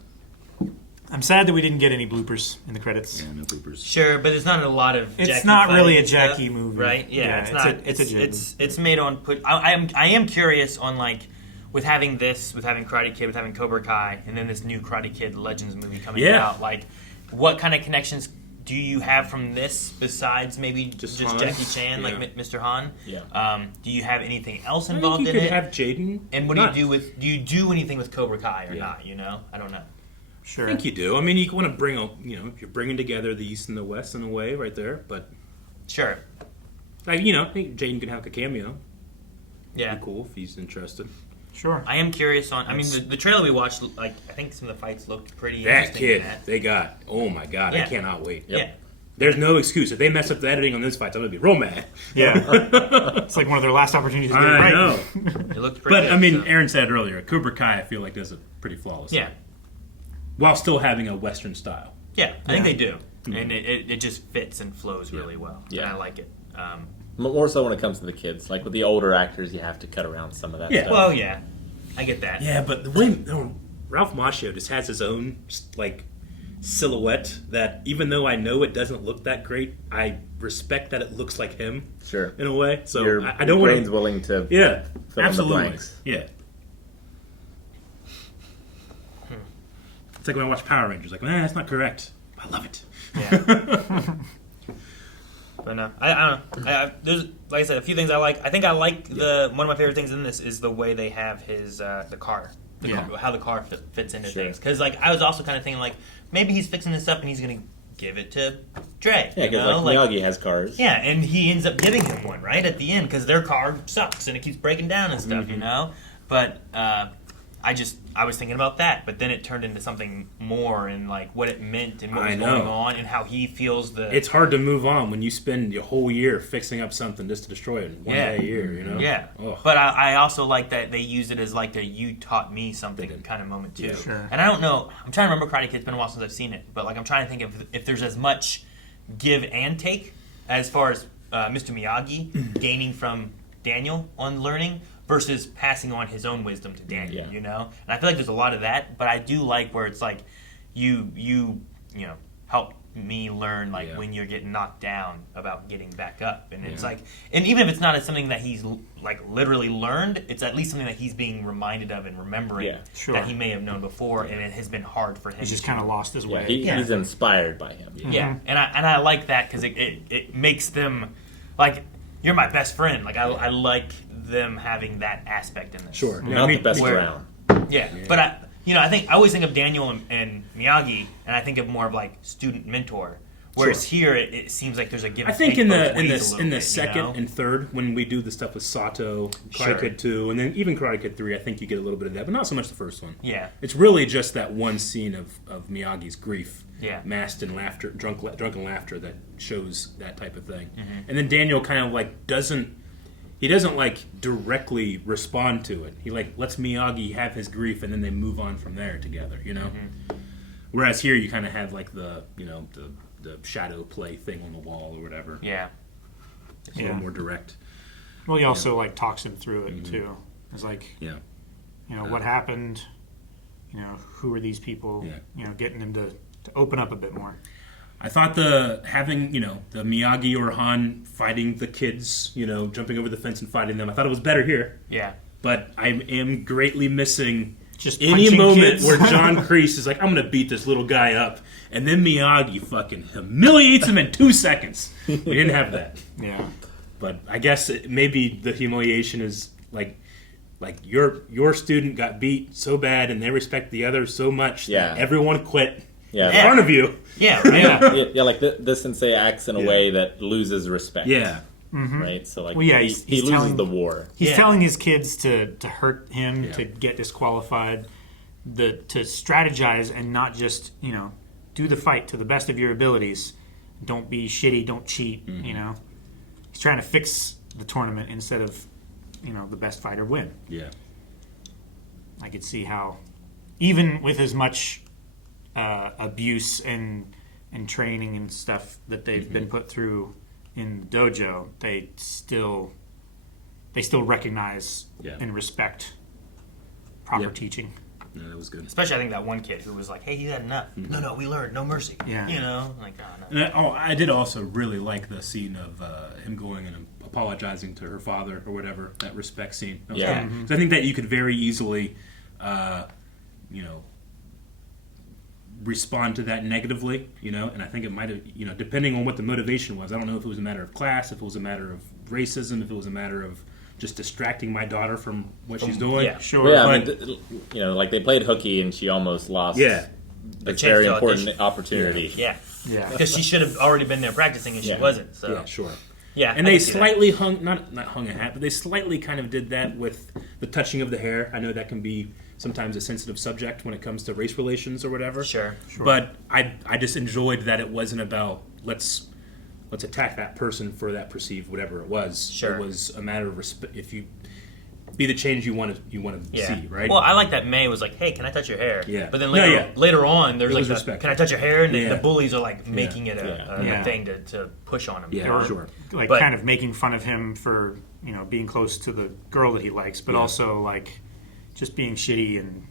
I'm sad that we didn't get any bloopers in the credits. Yeah, no bloopers. Sure, but there's not a lot of. It's Jackie not really a fighting Jackie stuff, movie, right? Yeah, it's not. It's made on put. I am curious on like with having Karate Kid, with having Cobra Kai, and then this new Karate Kid Legends movie coming out. Like, what kind of connections do you have from this besides maybe just Jackie Chan, like Mr. Han? Yeah. Do you have anything else involved in it? You could have Jaden. And what do you do anything with Cobra Kai or not? You know, I don't know. Sure. I think you do. I mean, you want to bring, you're bringing together the East and the West in a way, right there. But sure, like I think Jaden could have a cameo. Yeah, be cool if he's interested. Sure. I am curious on. I mean, the trailer we watched, like I think some of the fights looked pretty. That interesting kid, in that. they got. Oh my god, I cannot wait. Yep. Yeah. There's no excuse. If they mess up the editing on this fight, I'm gonna be real mad. Yeah. It's like one of their last opportunities to get it right. I know. It looked pretty good, I mean, Aaron said earlier, Cobra Kai, I feel like does it pretty flawlessly. Yeah. While still having a Western style. Yeah, I think they do, and it just fits and flows really well. Yeah. And I like it. More so when it comes to the kids. Like with the older actors, you have to cut around some of that stuff. Well, yeah, I get that. Yeah, but the way Ralph Macchio just has his own like silhouette that even though I know it doesn't look that great, I respect that it looks like him. Sure. In a way. So Your I don't want brain's willing to fill in the absolutely. blanks. Yeah. It's like when I watch Power Rangers, like, that's not correct. I love it. Yeah. But no, I don't know. There's, like I said, a few things I like. I think I like one of my favorite things in this is the way they have his the car, how the car fits into things. Because like I was also kind of thinking like maybe he's fixing this up and he's gonna give it to Dre. Yeah, because like Miyagi has cars. Yeah, and he ends up giving him one right at the end because their car sucks and it keeps breaking down and stuff, you know. But I was thinking about that, but then it turned into something more and like what it meant and what was going on and how he feels It's hard to move on when you spend your whole year fixing up something just to destroy it in one day a year, you know? Yeah. Ugh. But I also like that they use it as like a you taught me something kind of moment too. Yeah, sure. And I don't know, I'm trying to remember Karate Kid, it's been a while since I've seen it, but like I'm trying to think if there's as much give and take as far as Mr. Miyagi gaining from Daniel on learning versus passing on his own wisdom to Daniel, you know? And I feel like there's a lot of that, but I do like where it's like you know, help me learn like when you're getting knocked down about getting back up. And it's like, and even if it's not something that he's like literally learned, it's at least something that he's being reminded of and remembering that he may have known before, and it has been hard for him. He's just kind of lost his way. He's inspired by him. Yeah, and I like that because it makes them like, you're my best friend. Like I like them having that aspect in this. Sure, not the best around. Yeah, but I always think of Daniel and Miyagi, and I think of more of like student mentor. Whereas here, it seems like there's a give. I think in the second and third, when we do the stuff with Sato, Karate Kid 2, and then even Karate Kid 3, I think you get a little bit of that, but not so much the first one. Yeah, it's really just that one scene of Miyagi's grief, masked in laughter, drunken laughter, that shows that type of thing. Mm-hmm. And then Daniel kind of like doesn't like directly respond to it. He like lets Miyagi have his grief, and then they move on from there together. You know, whereas here you kind of have like the shadow play thing on the wall or whatever. Yeah, it's a little more direct. Well, he also like talks him through it too. It's like, what happened? You know, who are these people? Yeah. You know, getting him to open up a bit more. I thought having the Miyagi or Han fighting the kids, jumping over the fence and fighting them, I thought it was better here. Yeah. But I am greatly missing just any moment where John Kreese is like, I'm going to beat this little guy up. And then Miyagi fucking humiliates him in 2 seconds. We didn't have that. Yeah. But I guess maybe the humiliation is like your student got beat so bad and they respect the other so much that everyone quit in front of you. Yeah. Yeah, like the sensei acts in a way that loses respect. Yeah. Mm-hmm. Right? So like he loses the war. He's telling his kids to hurt him, to get disqualified, to strategize and not just, do the fight to the best of your abilities. Don't be shitty, don't cheat, He's trying to fix the tournament instead of, the best fighter win. Yeah. I could see how, even with as much abuse and training and stuff that they've been put through in the dojo, they still recognize and respect proper teaching. Yeah, that was good. Especially, I think that one kid who was like, "Hey, you had enough." No, we learned no mercy. Yeah. You know, like, oh, no. I did also really like the scene of him going and apologizing to her father or whatever, that respect scene. That was good. So I think that you could very easily, respond to that negatively, and I think it might have, depending on what the motivation was. I don't know if it was a matter of class, if it was a matter of racism, if it was a matter of just distracting my daughter from what she's doing. Yeah, sure. Yeah, I mean, like they played hooky and she almost lost. Yeah. A very important opportunity. Yeah. Because she should have already been there practicing and she wasn't. So. Yeah, sure. Yeah, and they slightly hung, not hung a hat, but they slightly kind of did that with the touching of the hair. I know that can be sometimes a sensitive subject when it comes to race relations or whatever. Sure. But I just enjoyed that it wasn't about let's attack that person for that perceived whatever it was. Sure. It was a matter of respect. If you be the change you want to see, right? Well, I like that May was like, "Hey, can I touch your hair?" Yeah. But then later on, there's like, respect. "Can I touch your hair?" And the bullies are like making it a thing to push on him. Yeah, sure. Like kind of making fun of him for being close to the girl that he likes, but also like just being shitty and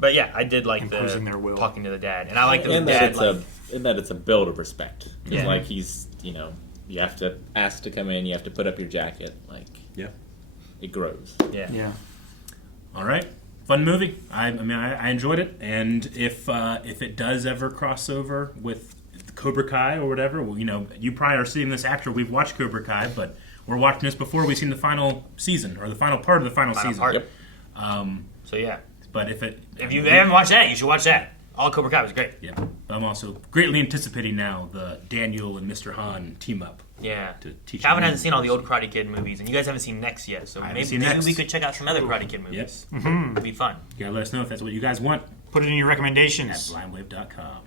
But yeah, I did like imposing their will, talking to the dad, and I like that the dad. In that it's a build of respect. It's Yeah. like he's, you have to ask to come in, you have to put up your jacket. Like, it grows. Yeah. All right. Fun movie. I enjoyed it, and if it does ever cross over with Cobra Kai or whatever, well, you probably are seeing this after we've watched Cobra Kai, but we're watching this before we've seen the final season or the final part of the final season. Yep. So yeah. But if you haven't watched that, you should watch that. All Cobra Kai was great. Yeah. I'm also greatly anticipating now the Daniel and Mr. Han team up. Yeah. To teach Calvin hasn't seen all the old Karate Kid movies, and you guys haven't seen Next yet, so maybe we could check out some other Karate Kid movies. Yes. It'd be fun. You gotta let us know if that's what you guys want. Put it in your recommendations. At blindwave.com.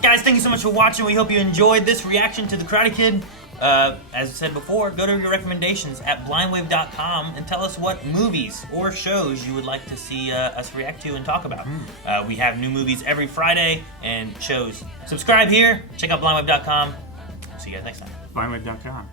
Guys, thank you so much for watching. We hope you enjoyed this reaction to the Karate Kid. As I said before, go to your recommendations at blindwave.com and tell us what movies or shows you would like to see us react to and talk about. We have new movies every Friday and shows. Subscribe here. Check out blindwave.com. See you guys next time. Blindwave.com.